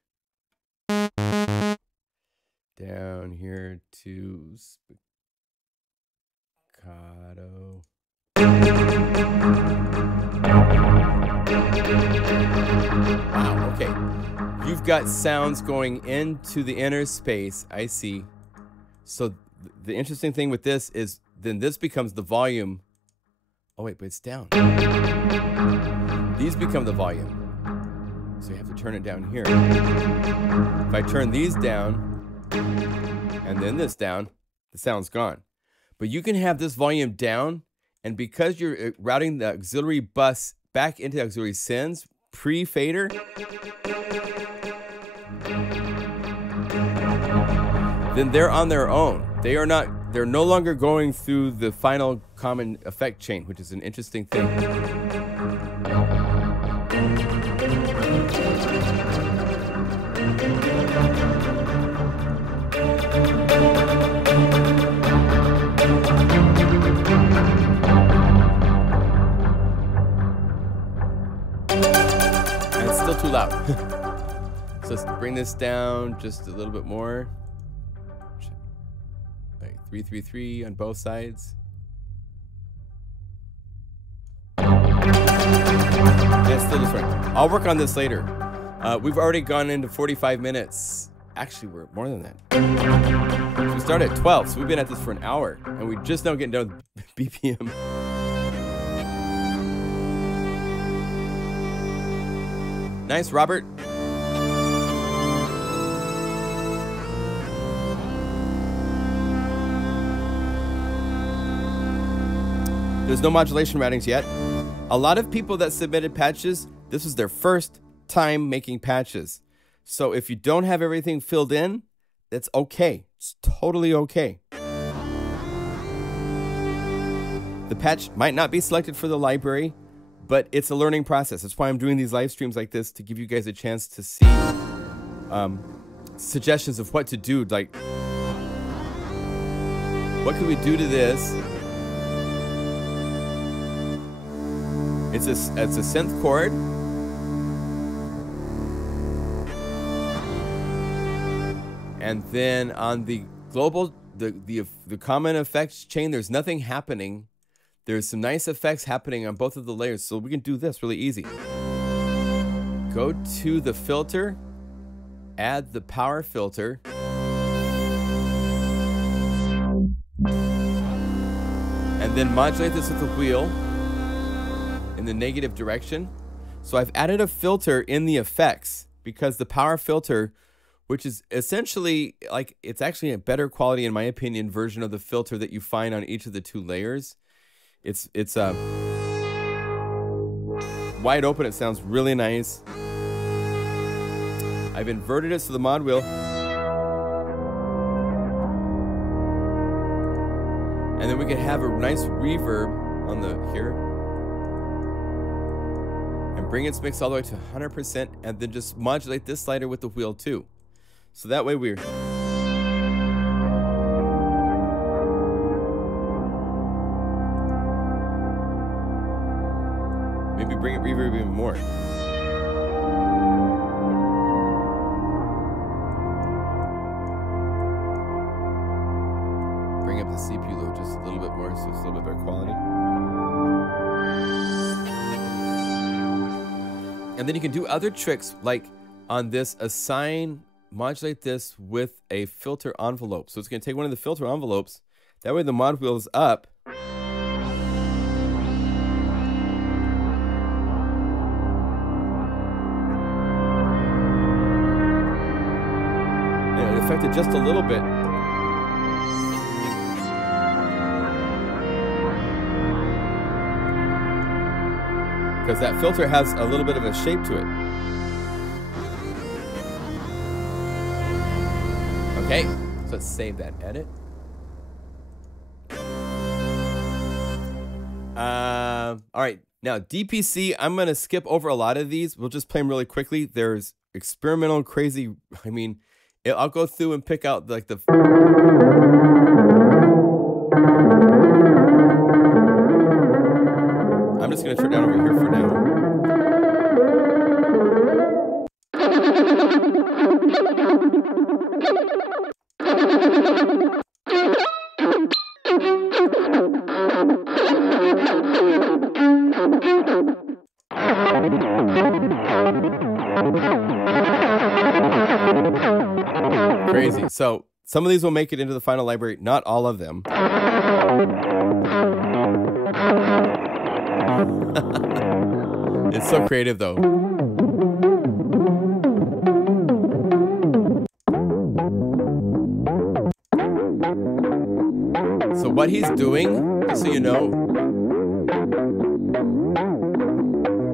Down here to spiccato. Wow, okay. You've got sounds going into the inner space. I see. So the interesting thing with this is then this becomes the volume. Oh, wait, but it's down. These become the volume. So you have to turn it down here. If I turn these down and then this down, the sound's gone. But you can have this volume down, and because you're routing the auxiliary bus back into the auxiliary sends pre-fader, then they're on their own. They're no longer going through the final common effect chain, which is an interesting thing. loud. So let's bring this down just a little bit more. Like 333 on both sides. That's still just right. I'll work on this later. We've already gone into 45 minutes. Actually, we're more than that. So we started at 12, so we've been at this for an hour, and we just now getting down with BPM. Nice, Robert. There's no modulation routings yet. A lot of people that submitted patches, this was their first time making patches. So if you don't have everything filled in, that's okay. It's totally okay. The patch might not be selected for the library, but it's a learning process. That's why I'm doing these live streams like this, to give you guys a chance to see suggestions of what to do. Like, what can we do to this? It's a synth chord. And then on the global, the common effects chain, there's nothing happening. There's some nice effects happening on both of the layers. So we can do this really easy. Go to the filter, add the power filter. And then modulate this with the wheel in the negative direction. So I've added a filter in the effects because the power filter, which is essentially like, it's actually a better quality, in my opinion, version of the filter that you find on each of the two layers. It's wide open. It sounds really nice. I've inverted it to the mod wheel. And then we can have a nice reverb on the here. And bring its mix all the way to 100%, and then just modulate this slider with the wheel too. So that way we're... Maybe bring it reverb even more. Bring up the CPU load just a little bit more so it's a little bit better quality. And then you can do other tricks, like on this modulate this with a filter envelope. So it's going to take one of the filter envelopes. That way the mod wheel is up. And it affected just a little bit. Because that filter has a little bit of a shape to it. Okay, so let's save that edit. All right, now DPC, I'm gonna skip over a lot of these. We'll just play them really quickly. There's experimental, crazy, I mean, I'll go through and pick out like the... I'm just gonna turn down over here for now. Crazy. So some of these will make it into the final library, not all of them. It's so creative though. So what he's doing, just so you know,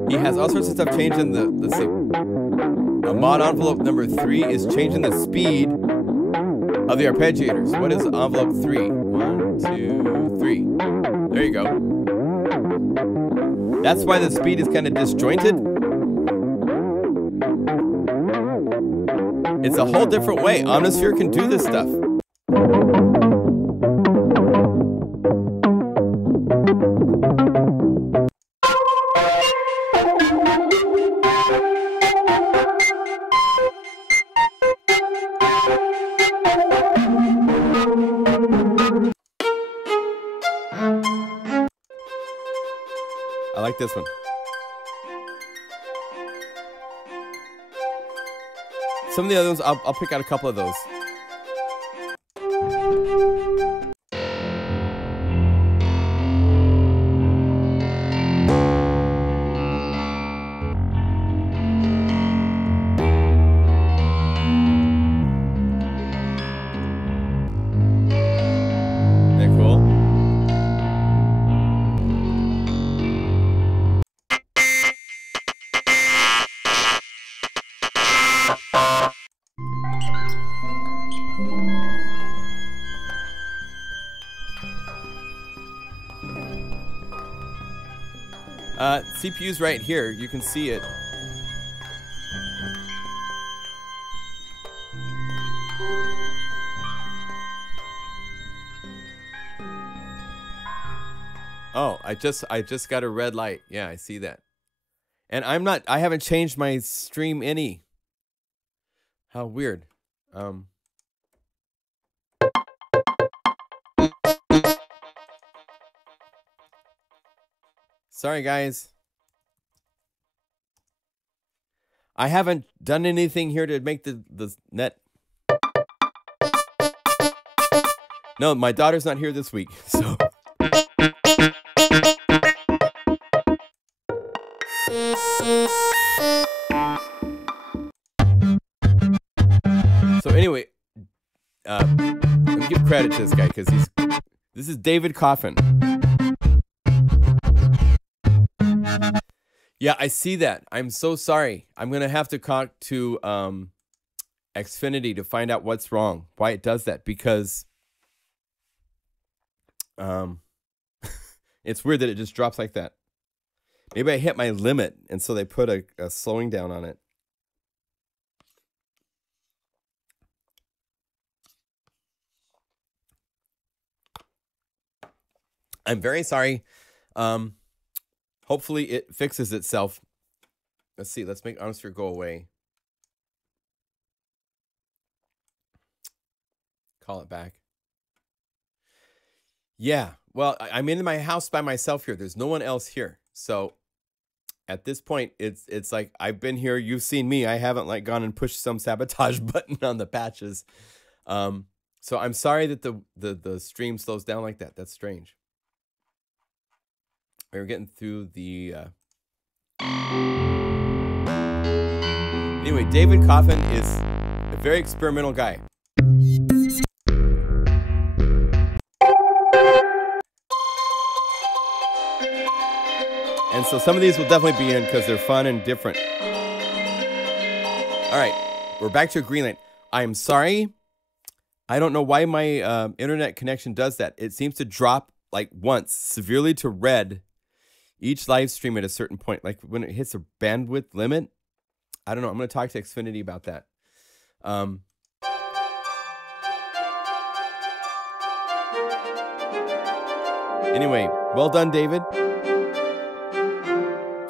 he has all sorts of stuff changed in the, let's see, mod envelope number 3 is changing the speed of the arpeggiators. What is envelope 3? 1, 2, 3. There you go. That's why the speed is kind of disjointed. It's a whole different way. Omnisphere can do this stuff. this one. Some of the other ones, I'll pick out a couple of those. CPU's right here. You can see it. Oh, I just got a red light. Yeah, I see that. And I haven't changed my stream any. How weird. Sorry, guys. I haven't done anything here to make the net. No, my daughter's not here this week, so. So anyway, let me give credit to this guy because this is David Coffin. Yeah, I see that. I'm so sorry. I'm going to have to talk to Xfinity to find out what's wrong, why it does that, because it's weird that it just drops like that. Maybe I hit my limit, and so they put a slowing down on it. I'm very sorry. Hopefully it fixes itself. Let's see. Let's make Honestsphere go away. Call it back. Yeah. Well, I'm in my house by myself here. There's no one else here. So at this point, it's like I've been here. You've seen me. I haven't like gone and pushed some sabotage button on the patches. So I'm sorry that the stream slows down like that. That's strange. We're getting through the... Anyway, David Coffin is a very experimental guy. And so some of these will definitely be in because they're fun and different. All right, we're back to a green light. I'm sorry. I don't know why my internet connection does that. It seems to drop like once severely to red each live stream at a certain point, like when it hits a bandwidth limit. I don't know. I'm going to talk to Xfinity about that. Anyway, well done, David.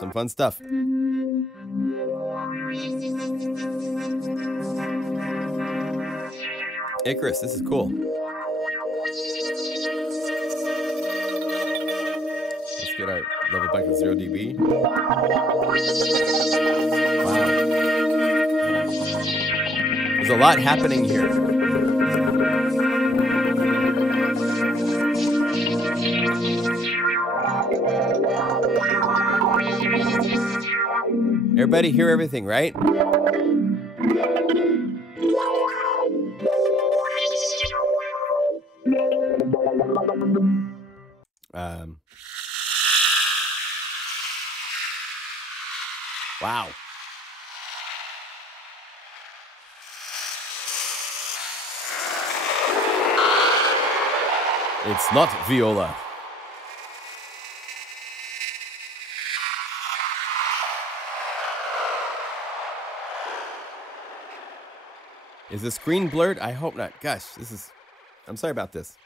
Some fun stuff. Icarus, this is cool. Let's get our level back to 0 dB. Wow. There's a lot happening here. Everybody hear everything, right? Wow. It's not VIOLA. Is the screen blurred? I hope not. Gosh, I'm sorry about this.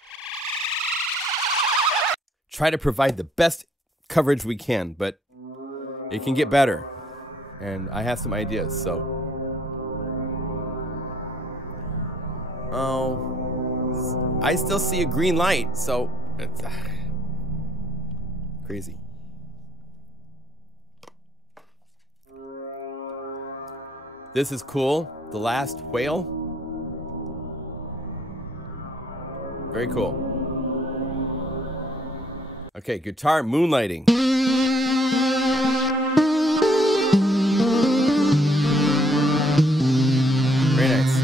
Try to provide the best coverage we can, but it can get better. And I have some ideas, so. Oh, I still see a green light, so it's crazy. This is cool. The Last Whale. Very cool. Okay, guitar moonlighting. Very nice.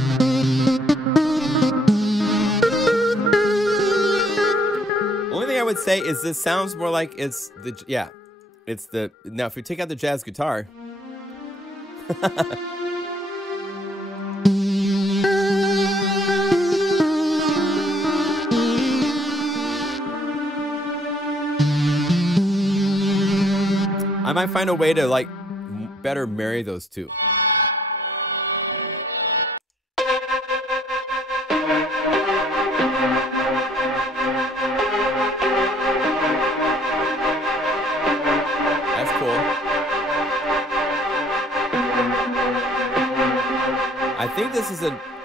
Only thing I would say is this sounds more like it's the, it's the, now if you take out the jazz guitar. I might find a way to like better marry those two. That's cool. I think this is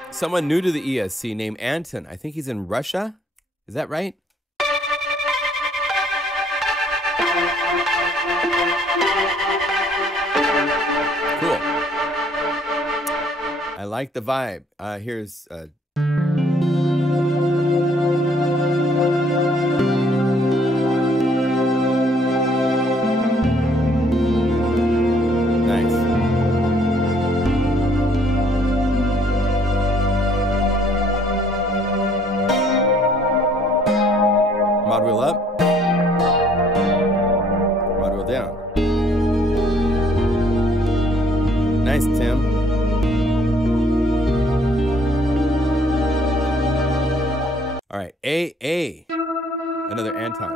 someone new to the ESC named Anton. I think he's in Russia. Is that right? Cool. I like the vibe. Here's nice. Mod wheel up. Mod wheel down. Nice, Tim. All right, A. Another Anton.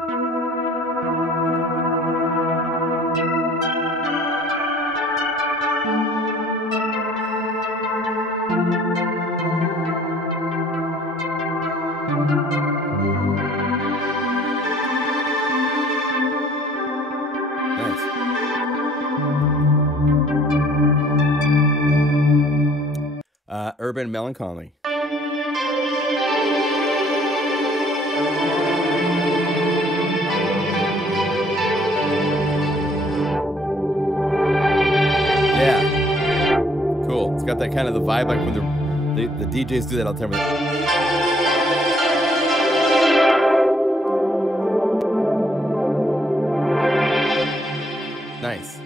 Nice. Urban Melancholy. Yeah. Cool. It's got that kind of the vibe like when the DJs do that all the time. Nice.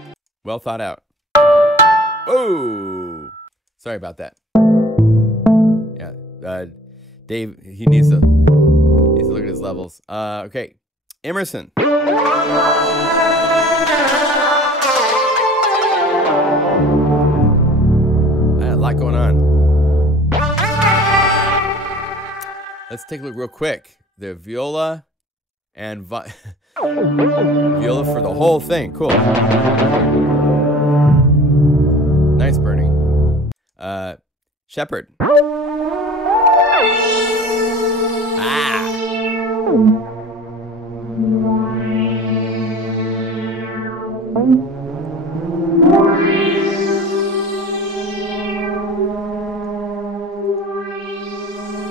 Well thought out. Oh, sorry about that. Yeah, Dave, he needs to look at his levels. Okay, Emerson. I had a lot going on. Let's take a look real quick. The viola and viola for the whole thing. Cool. Nice, Bernie. Shepherd.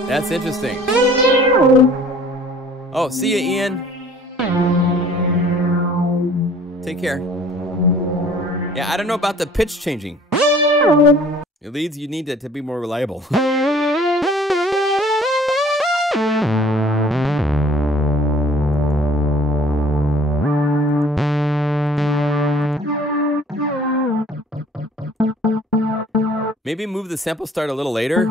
That's interesting. Oh, see ya, Ian. Take care. Yeah, I don't know about the pitch changing. It leads you need it to be more reliable. Maybe move the sample start a little later.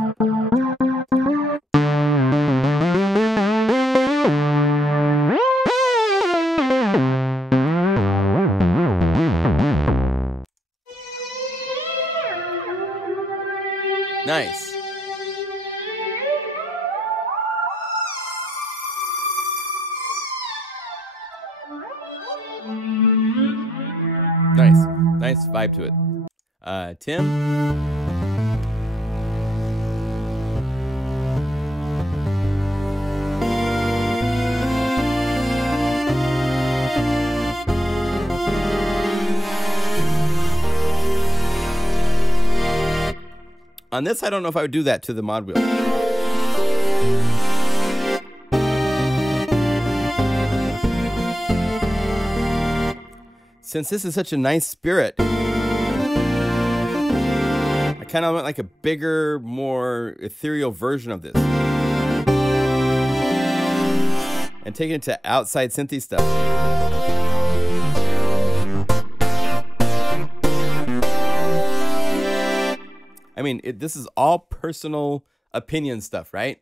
Nice. Nice. Nice vibe to it. Tim? On this, I don't know if I would do that to the mod wheel. Since this is such a nice spirit, I kind of want like a bigger, more ethereal version of this. And taking it to outside synthy stuff. I mean, this is all personal opinion stuff, right?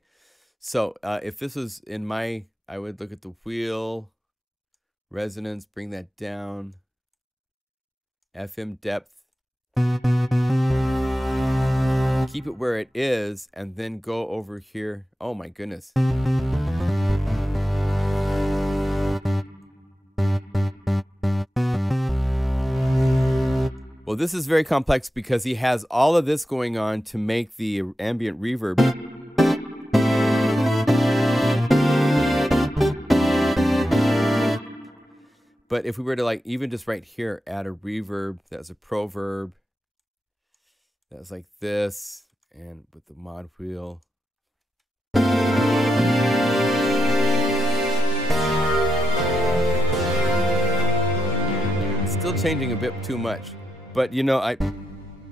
So if this was in my, I would look at the wheel, resonance, bring that down, FM depth, keep it where it is, and then go over here. Oh my goodness. Well, this is very complex because he has all of this going on to make the ambient reverb. But if we were to like even just right here add a reverb, that's a proverb, that's like this, and with the mod wheel. It's still changing a bit too much. But you know,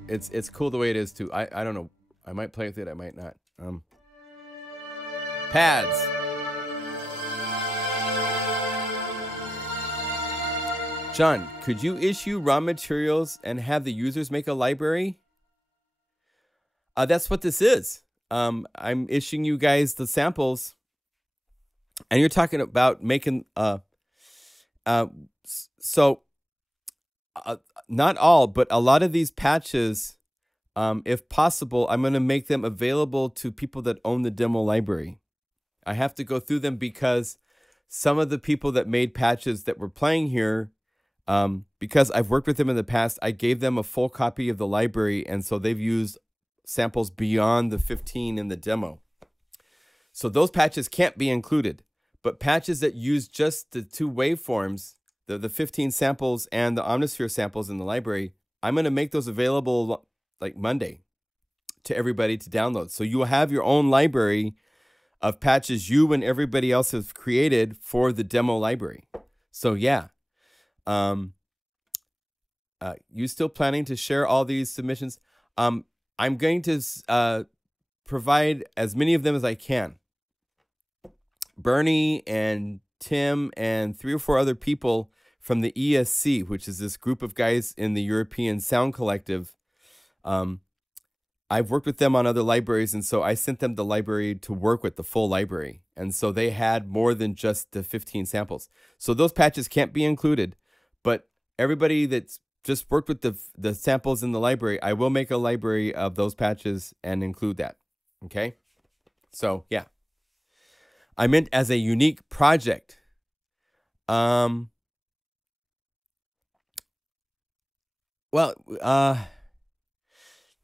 it's cool the way it is too. I don't know. I might play with it, I might not. Pads. John, could you issue raw materials and have the users make a library? That's what this is. I'm issuing you guys the samples, and you're talking about making not all, but a lot of these patches, if possible, I'm going to make them available to people that own the demo library. I have to go through them because some of the people that made patches that were playing here, because I've worked with them in the past, I gave them a full copy of the library, and so they've used samples beyond the 15 in the demo. So those patches can't be included, but patches that use just the two waveforms, the 15 samples and the Omnisphere samples in the library, I'm going to make those available like Monday to everybody to download. So you will have your own library of patches you and everybody else has created for the demo library. So yeah, you still planning to share all these submissions? I'm going to provide as many of them as I can. Bernie and Tim and 3 or 4 other people from the ESC, which is this group of guys in the European Sound Collective. I've worked with them on other libraries, and so I sent them the library to work with, the full library. And so they had more than just the 15 samples. So those patches can't be included, but everybody that's just worked with the samples in the library, I will make a library of those patches and include that. Okay? So, yeah. I meant as a unique project.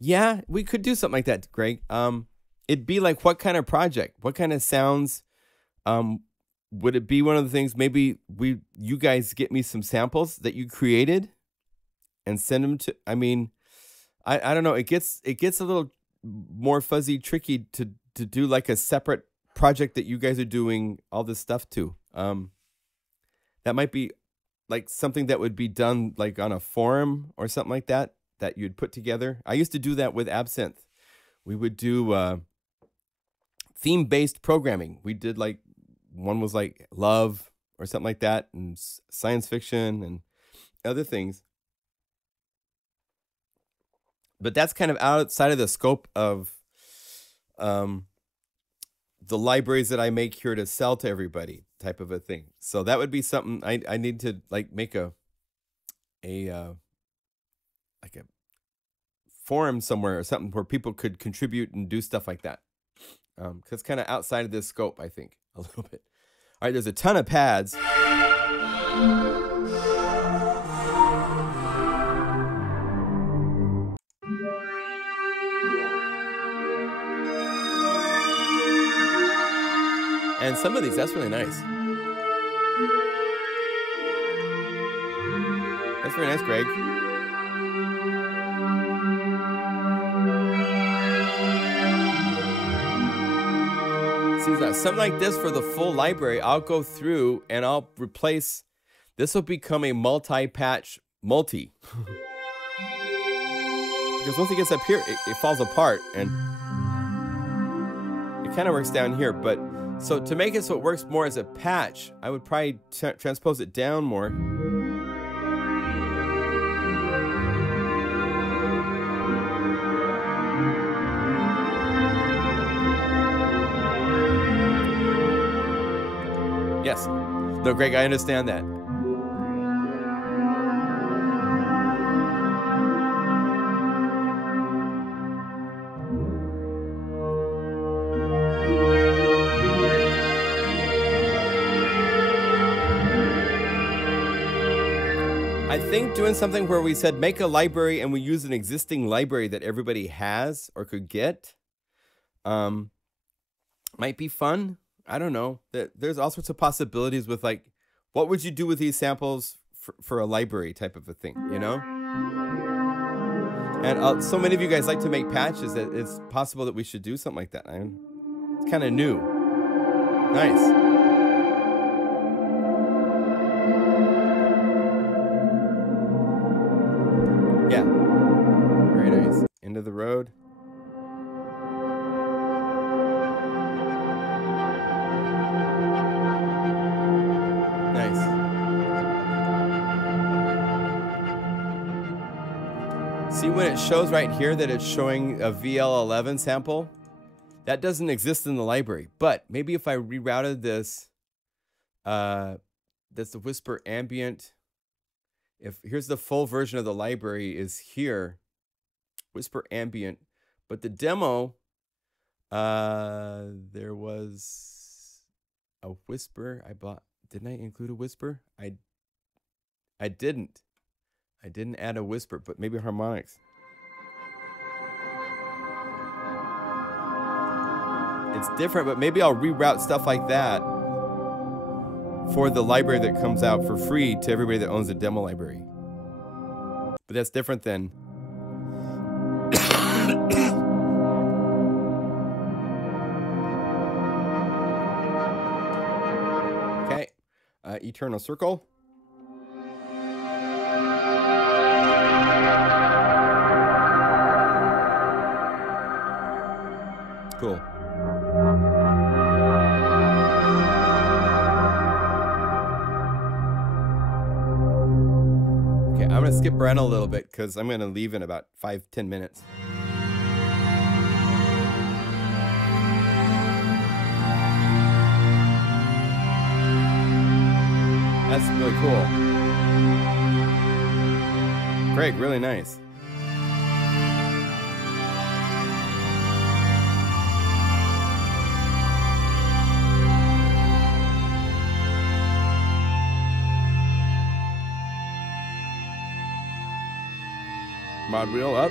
Yeah, we could do something like that, Greg. It'd be like, what kind of project? What kind of sounds? Would it be one of the things, maybe you guys get me some samples that you created and send them to, I mean, I don't know. It gets a little more fuzzy, tricky to do like a separate project that you guys are doing all this stuff to. That might be like something that would be done like on a forum or something like that you'd put together. I used to do that with Absinthe. We would do theme-based programming. We did like, one was like love or something like that, and science fiction and other things. But that's kind of outside of the scope of the libraries that I make here to sell to everybody type of a thing. So that would be something I need to like make a forum somewhere or something where people could contribute and do stuff like that. Because it's kind of outside of this scope, I think, a little bit. All right, there's a ton of pads. And some of these, that's really nice. That's very nice, Greg. See, something like this for the full library, I'll go through and I'll replace. This will become a multi-patch multi. because once it gets up here, it falls apart, and it kind of works down here. But so to make it so it works more as a patch, I would probably transpose it down more. Yes. No, Greg, I understand that. I think doing something where we said make a library and we use an existing library that everybody has or could get might be fun. I don't know. There's all sorts of possibilities with, like, what would you do with these samples for a library type of a thing, you know? And so many of you guys like to make patches that it's possible that we should do something like that. It's kind of new. Nice. Yeah. Very nice. End of the road. See when it shows right here that it's showing a VL11 sample? That doesn't exist in the library. But maybe if I rerouted this, that's the Whisper Ambient. Here's the full version of the library is here, Whisper Ambient. But the demo, there was a Whisper I bought. Didn't I include a Whisper? I didn't. I didn't add a Whisper, but maybe harmonics. It's different, but maybe I'll reroute stuff like that for the library that comes out for free to everybody that owns a demo library. But that's different than... Okay. Eternal Circle. Cool. Okay, I'm gonna skip around a little bit because I'm gonna leave in about 5-10 minutes. That's really cool. Greg, really nice. Mod wheel up.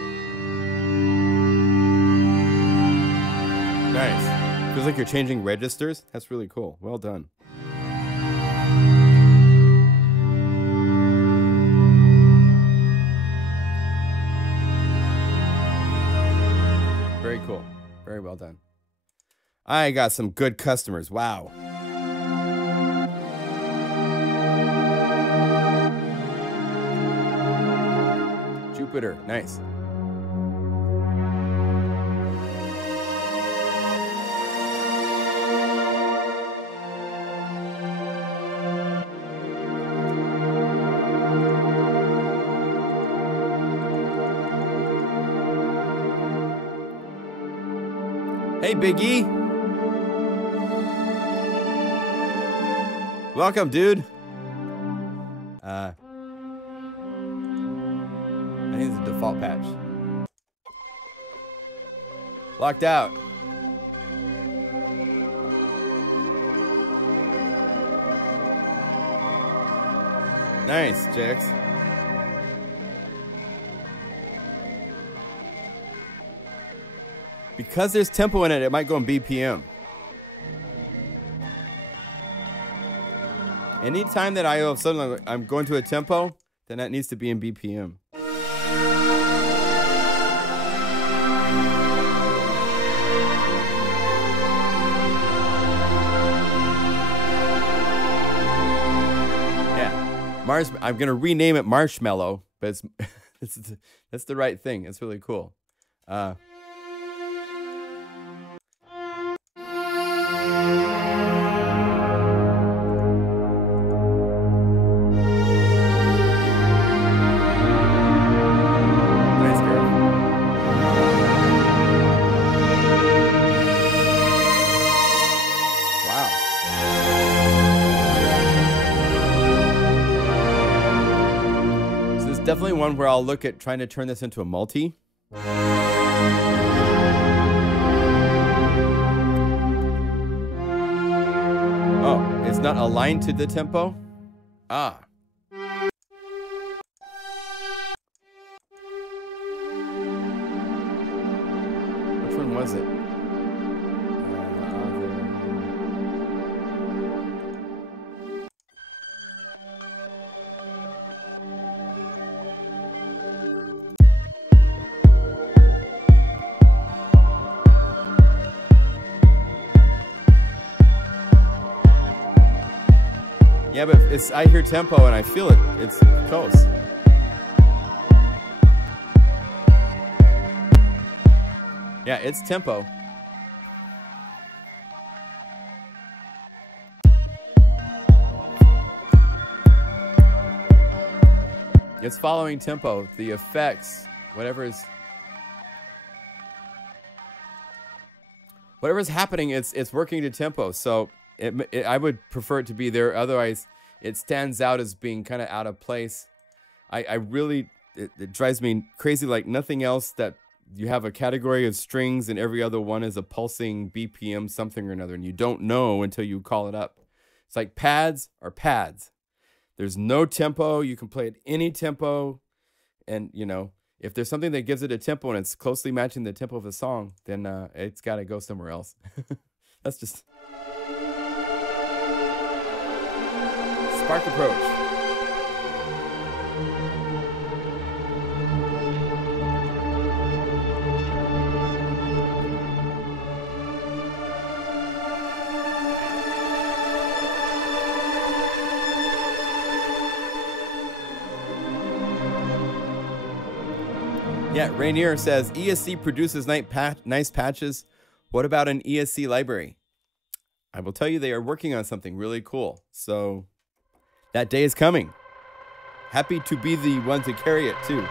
Nice. Feels like you're changing registers. That's really cool. Well done. Very cool. Very well done. I got some good customers. Wow. Jupiter, nice. Hey, Big E. Welcome, dude. I think it's a default patch. Locked out. Nice, Jax. Because there's tempo in it, it might go in BPM. Anytime that I all of a sudden I'm going to a tempo, then that needs to be in BPM. Yeah, I'm gonna rename it Marshmallow, but it's That's the right thing. It's really cool. Nice girl. Wow. So this is definitely one where I'll look at trying to turn this into a multi. Oh, it's not aligned to the tempo? Ah. Which one was it? Yeah, but I hear tempo and I feel it. It's close. Yeah, it's tempo. It's following tempo. The effects, whatever's happening, it's working to tempo. So I would prefer it to be there. Otherwise, it stands out as being kind of out of place. I really, it drives me crazy like nothing else that you have a category of strings and every other one is a pulsing BPM something or another. And you don't know until you call it up. It's like pads are pads. There's no tempo. You can play at any tempo. And, you know, if there's something that gives it a tempo and it's closely matching the tempo of the song, then it's got to go somewhere else. That's just... Spark approach. Yeah, Rainier says, ESC produces nice patches. What about an ESC library? I will tell you they are working on something really cool. So that day is coming. Happy to be the one to carry it too.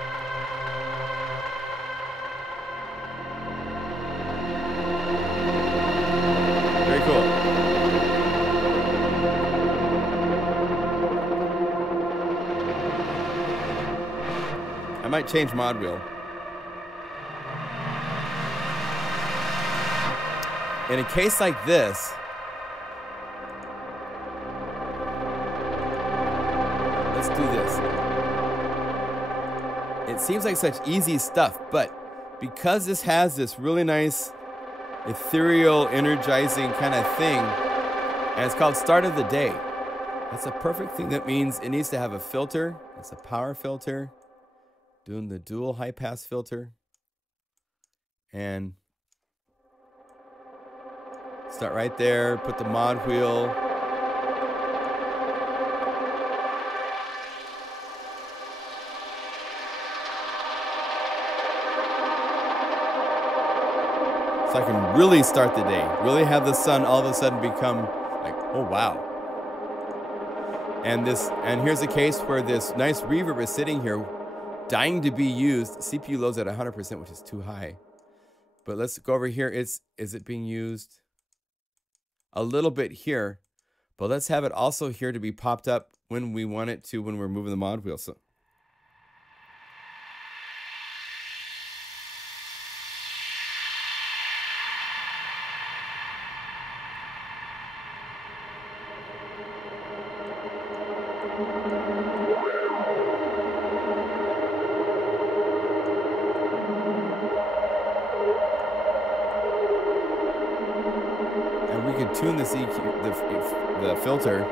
Very cool. I might change mod wheel. In a case like this, let's do this. It seems like such easy stuff, but because this has this really nice ethereal, energizing kind of thing, and it's called Start of the Day, that's a perfect thing. That means it needs to have a filter. It's a power filter, doing the dual high pass filter, and start right there, put the mod wheel. So I can really start the day, really have the sun all of a sudden become like, oh wow. And here's a case where this nice reverb is sitting here, dying to be used. CPU loads at 100%, which is too high. But let's go over here. Is it being used? A little bit here, but let's have it also here to be popped up when we want it to, when we're moving the mod wheel. So we can tune this EQ, the filter.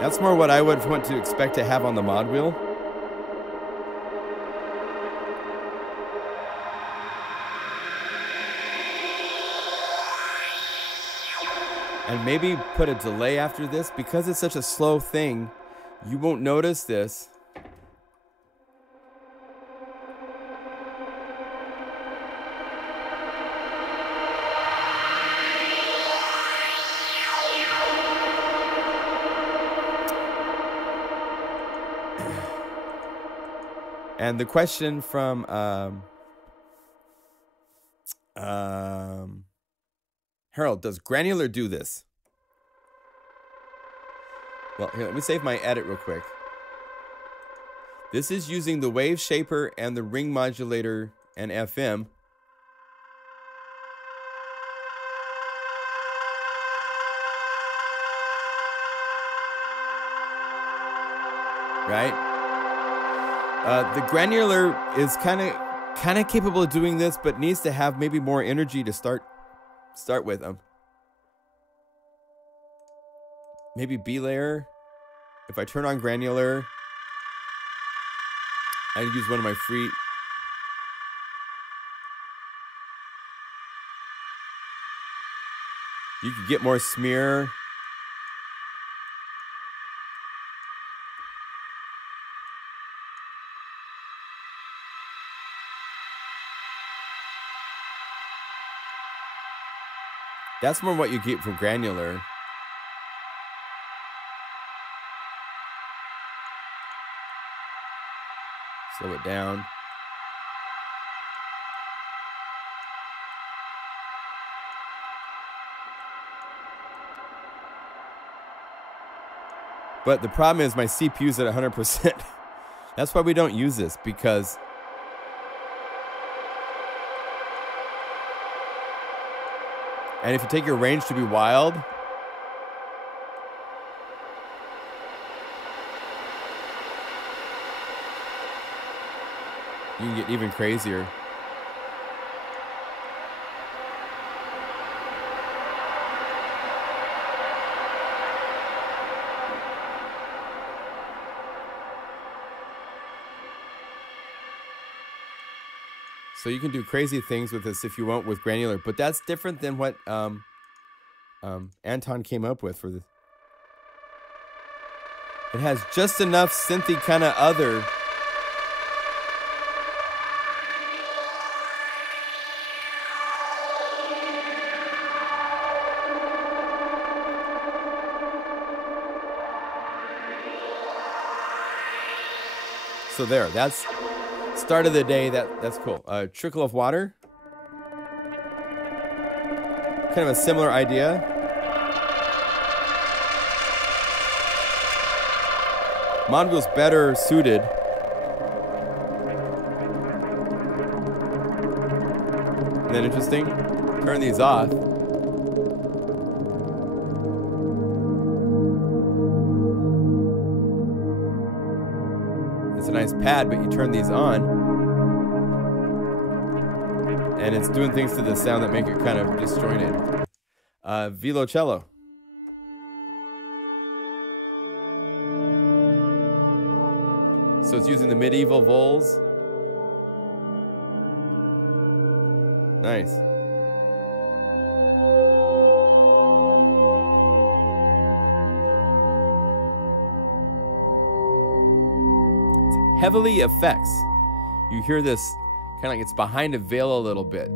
That's more what I would want to expect to have on the mod wheel. And maybe put a delay after this. Because it's such a slow thing, you won't notice this. And the question from Harold, does granular do this? Well, here, let me save my edit real quick. This is using the wave shaper and the ring modulator and FM. Right? The granular is kind of capable of doing this, but needs to have maybe more energy to start with them. Maybe B layer. If I turn on granular, I use one of my free. You can get more smear. That's more what you get from granular. Slow it down. But the problem is my CPU's at 100%. That's why we don't use this, because and if you take your range to be wild, you can get even crazier. So you can do crazy things with this if you want with granular, but that's different than what Anton came up with for this. It has just enough synthy kind of other. So there, that's start of the day. That's cool. Trickle of water. Kind of a similar idea. Mongo's better suited. Isn't that interesting? Turn these off. It's a nice pad, but you turn these on, and it's doing things to the sound that make it kind of disjointed. Violoncello. So it's using the medieval vols. Nice. It's heavily effects. You hear this kind of like it's behind a veil a little bit.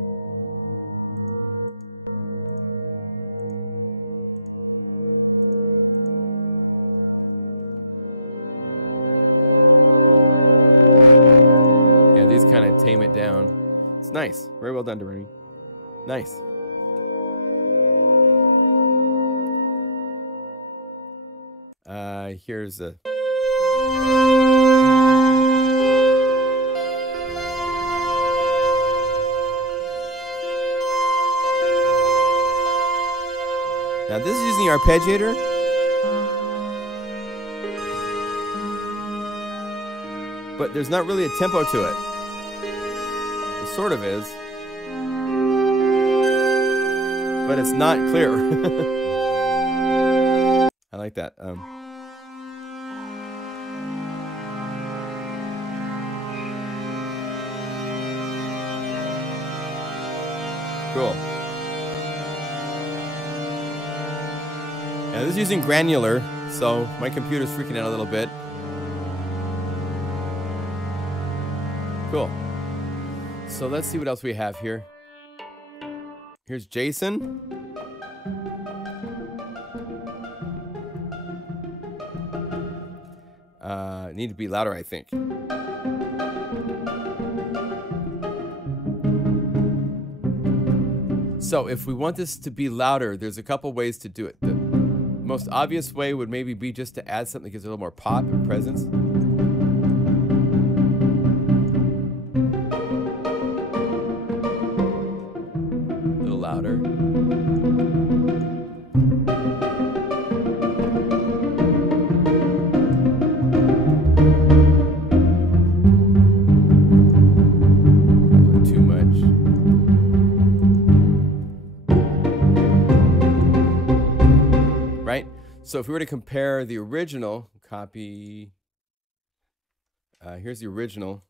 Yeah, these kind of tame it down. It's nice. Very well done, Doreen. Nice. Here's a. Now this is using the arpeggiator. But there's not really a tempo to it. It sort of is. But it's not clear. I like that. Cool. This is using granular, so my computer's freaking out a little bit. Cool. So let's see what else we have here. Here's Jason. Need to be louder, I think. So if we want this to be louder, there's a couple ways to do it. The most obvious way would maybe be just to add something that gives it a little more pop and presence. A little louder. So if we were to compare the original, copy, here's the original,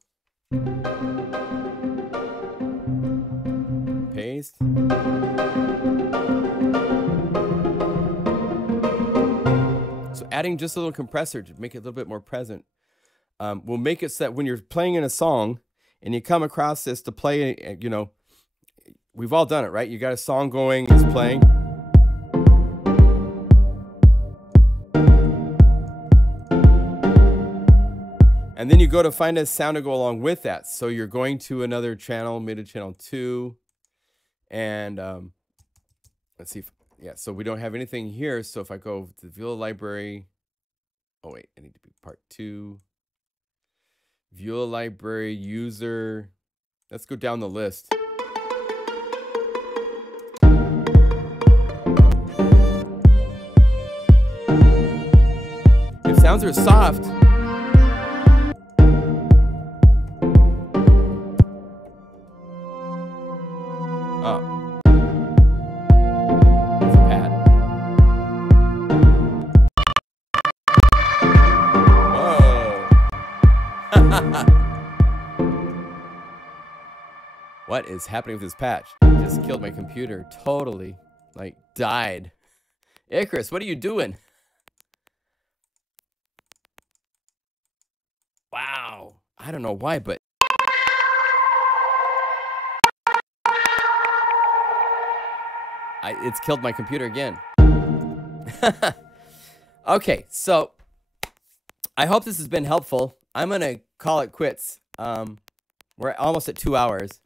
paste. So adding just a little compressor to make it a little bit more present will make it so that when you're playing in a song and you come across this to play, you know, we've all done it, right? You got a song going, it's playing. And then you go to find a sound to go along with that. So you're going to another channel, MIDI channel 2. And let's see. Yeah, so we don't have anything here. So if I go to the VIOLA library. Oh, wait, I need to be part 2. VIOLA library, user. Let's go down the list. If sounds are soft, what is happening with this patch? It just killed my computer. Totally. Like, died. Icarus, what are you doing? Wow. I don't know why, but... it's killed my computer again. Okay, so... I hope this has been helpful. I'm going to call it quits. We're almost at 2 hours.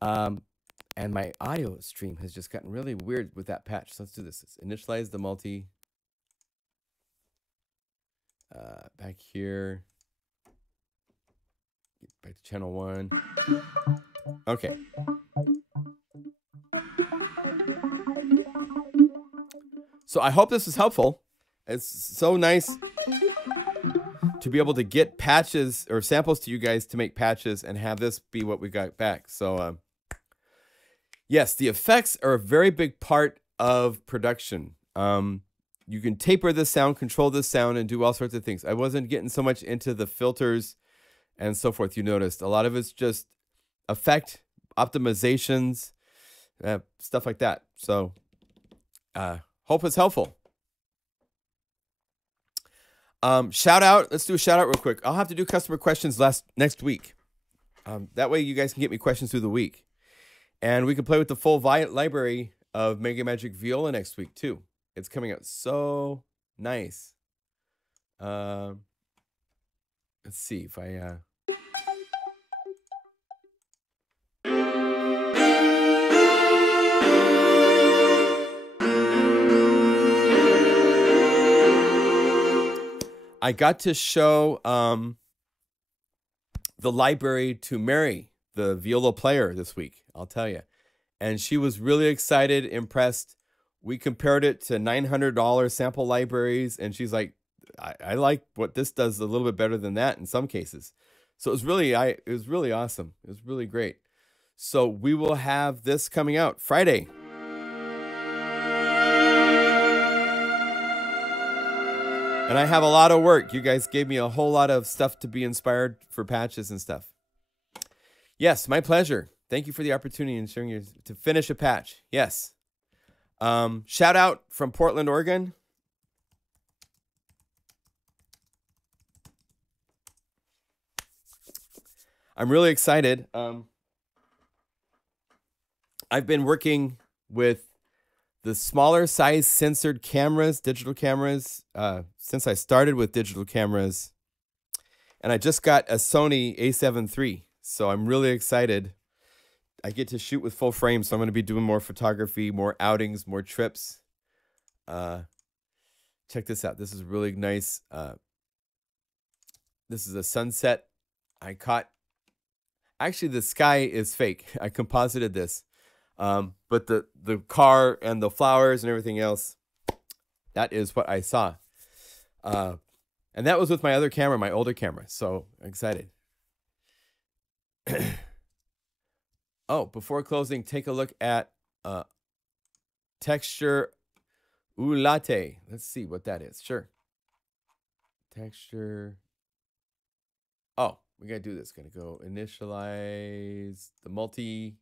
And my audio stream has just gotten really weird with that patch. So let's do this. Let's initialize the multi. Back here. Get back to channel 1. Okay. So I hope this was helpful. It's so nice to be able to get patches or samples to you guys to make patches and have this be what we got back. So, yes, the effects are a very big part of production. You can taper this sound, control this sound, and do all sorts of things. I wasn't getting so much into the filters and so forth. You noticed a lot of it's just effect optimizations, stuff like that. So, hope it's helpful. Shout out. Let's do a shout out real quick. I'll have to do customer questions next week. That way you guys can get me questions through the week. And we can play with the full library of Mega Magic Viola next week too. It's coming out so nice. Let's see if I I got to show the library to Mary, the viola player, this week, I'll tell you. And she was really excited, impressed. We compared it to $900 sample libraries, and she's like, I like what this does a little bit better than that in some cases. So it was really awesome. It was really great. So we will have this coming out Friday. And I have a lot of work. You guys gave me a whole lot of stuff to be inspired for patches and stuff. Yes, my pleasure. Thank you for the opportunity and sharing to finish a patch. Yes. Shout out from Portland, Oregon. I'm really excited. I've been working with the smaller size censored cameras, digital cameras, since I started with digital cameras. And I just got a Sony a7 III, so I'm really excited. I get to shoot with full frame, so I'm going to be doing more photography, more outings, more trips. Check this out. This is really nice. This is a sunset I caught. Actually, the sky is fake. I composited this. But the car and the flowers and everything else, that is what I saw. And that was with my other camera, my older camera. So I'm excited. Oh, before closing, take a look at texture latte. Let's see what that is. Sure. Texture. Oh, we got to do this. Going to go initialize the multi.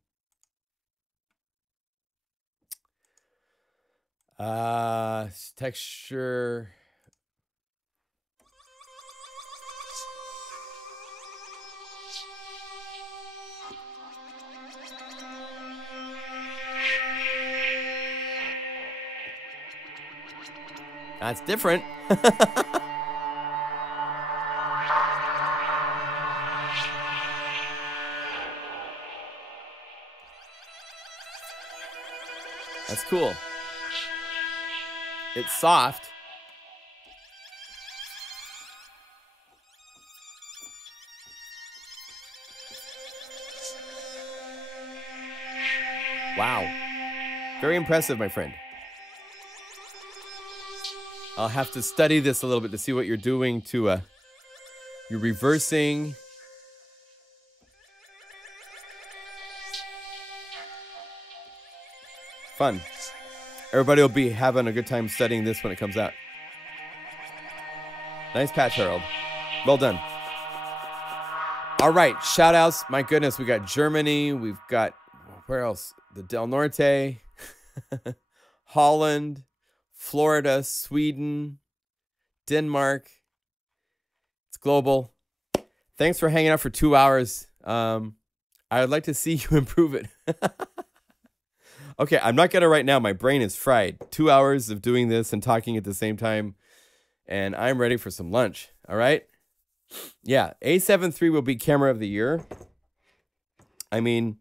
Texture. That's different. That's cool. It's soft. Wow. Very impressive, my friend. I'll have to study this a little bit to see what you're doing to you're reversing. Fun. Everybody will be having a good time studying this when it comes out. Nice patch, Harold. Well done. All right, shout outs. My goodness, we got Germany. We've got, where else? The Del Norte, Holland, Florida, Sweden, Denmark. It's global. Thanks for hanging out for 2 hours. I would like to see you improve it. Okay, I'm not going to right now. My brain is fried. 2 hours of doing this and talking at the same time. And I'm ready for some lunch. All right? Yeah, A7 III will be camera of the year. I mean,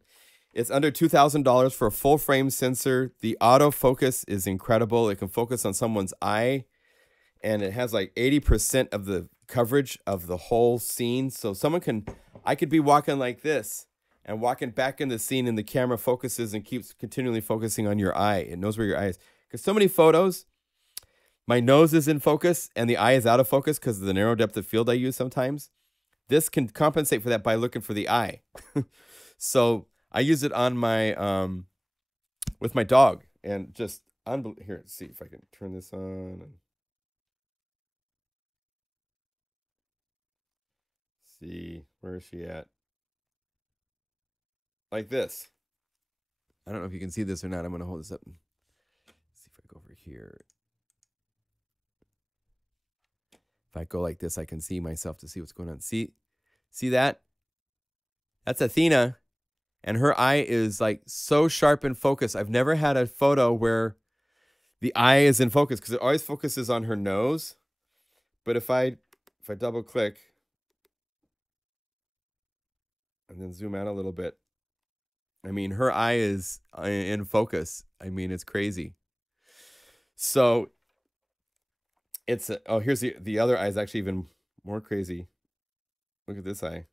it's under $2,000 for a full frame sensor. The autofocus is incredible. It can focus on someone's eye. And it has like 80% of the coverage of the whole scene. So I could be walking like this and walking back in the scene, and the camera focuses and keeps continually focusing on your eye. It knows where your eye is. Because so many photos, my nose is in focus and the eye is out of focus because of the narrow depth of field I use sometimes. This can compensate for that by looking for the eye. So I use it on my, with my dog, and just, here, let's see if I can turn this on. See, where is she at? Like this. I don't know if you can see this or not. I'm going to hold this up and see if I go over here. If I go like this, I can see myself to see what's going on. See that? That's Athena. And her eye is like so sharp in focus. I've never had a photo where the eye is in focus, because it always focuses on her nose. But if I double click and then zoom out a little bit, I mean, her eye is in focus. I mean, it's crazy. So it's oh, here's the other eye is actually even more crazy. Look at this eye.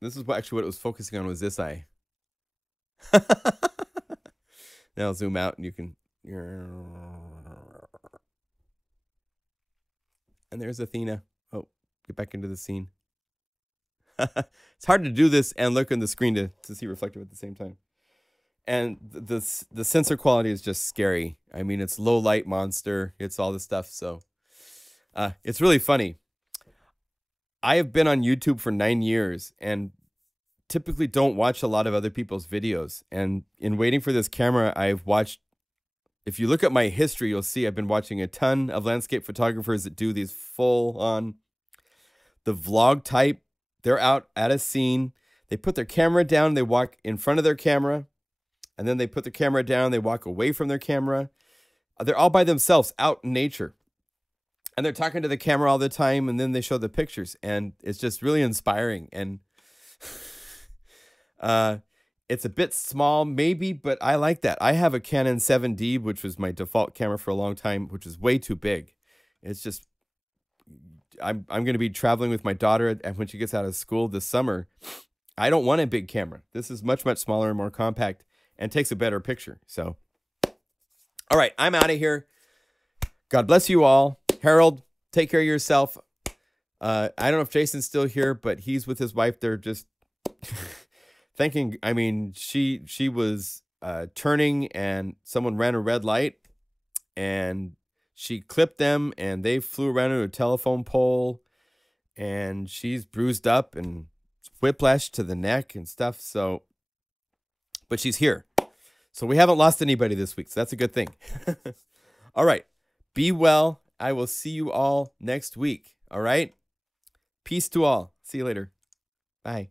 This is actually what it was focusing on, was this eye. Now I'll zoom out and you can. And there's Athena. Oh, get back into the scene. It's hard to do this and look in the screen to see reflective at the same time. And the sensor quality is just scary. I mean, it's low light monster. It's all this stuff. So it's really funny. I have been on YouTube for 9 years and typically don't watch a lot of other people's videos. And in waiting for this camera, I've watched, if you look at my history, you'll see I've been watching a ton of landscape photographers that do these full on, the vlog type They're out at a scene. They put their camera down. They walk in front of their camera. And then they put their camera down. They walk away from their camera. They're all by themselves out in nature. And they're talking to the camera all the time. And then they show the pictures. And it's just really inspiring. And it's a bit small, maybe, but I like that. I have a Canon 7D, which was my default camera for a long time, which is way too big. It's just, I'm going to be traveling with my daughter when she gets out of school this summer. I don't want a big camera. This is much, much smaller and more compact and takes a better picture. So, all right, I'm out of here. God bless you all. Harold, take care of yourself. I don't know if Jason's still here, but he's with his wife. They're just thinking, I mean, she was turning and someone ran a red light and she clipped them and they flew around into a telephone pole and she's bruised up and whiplash to the neck and stuff. So, but she's here. So we haven't lost anybody this week. So that's a good thing. All right. Be well. I will see you all next week. All right. Peace to all. See you later. Bye.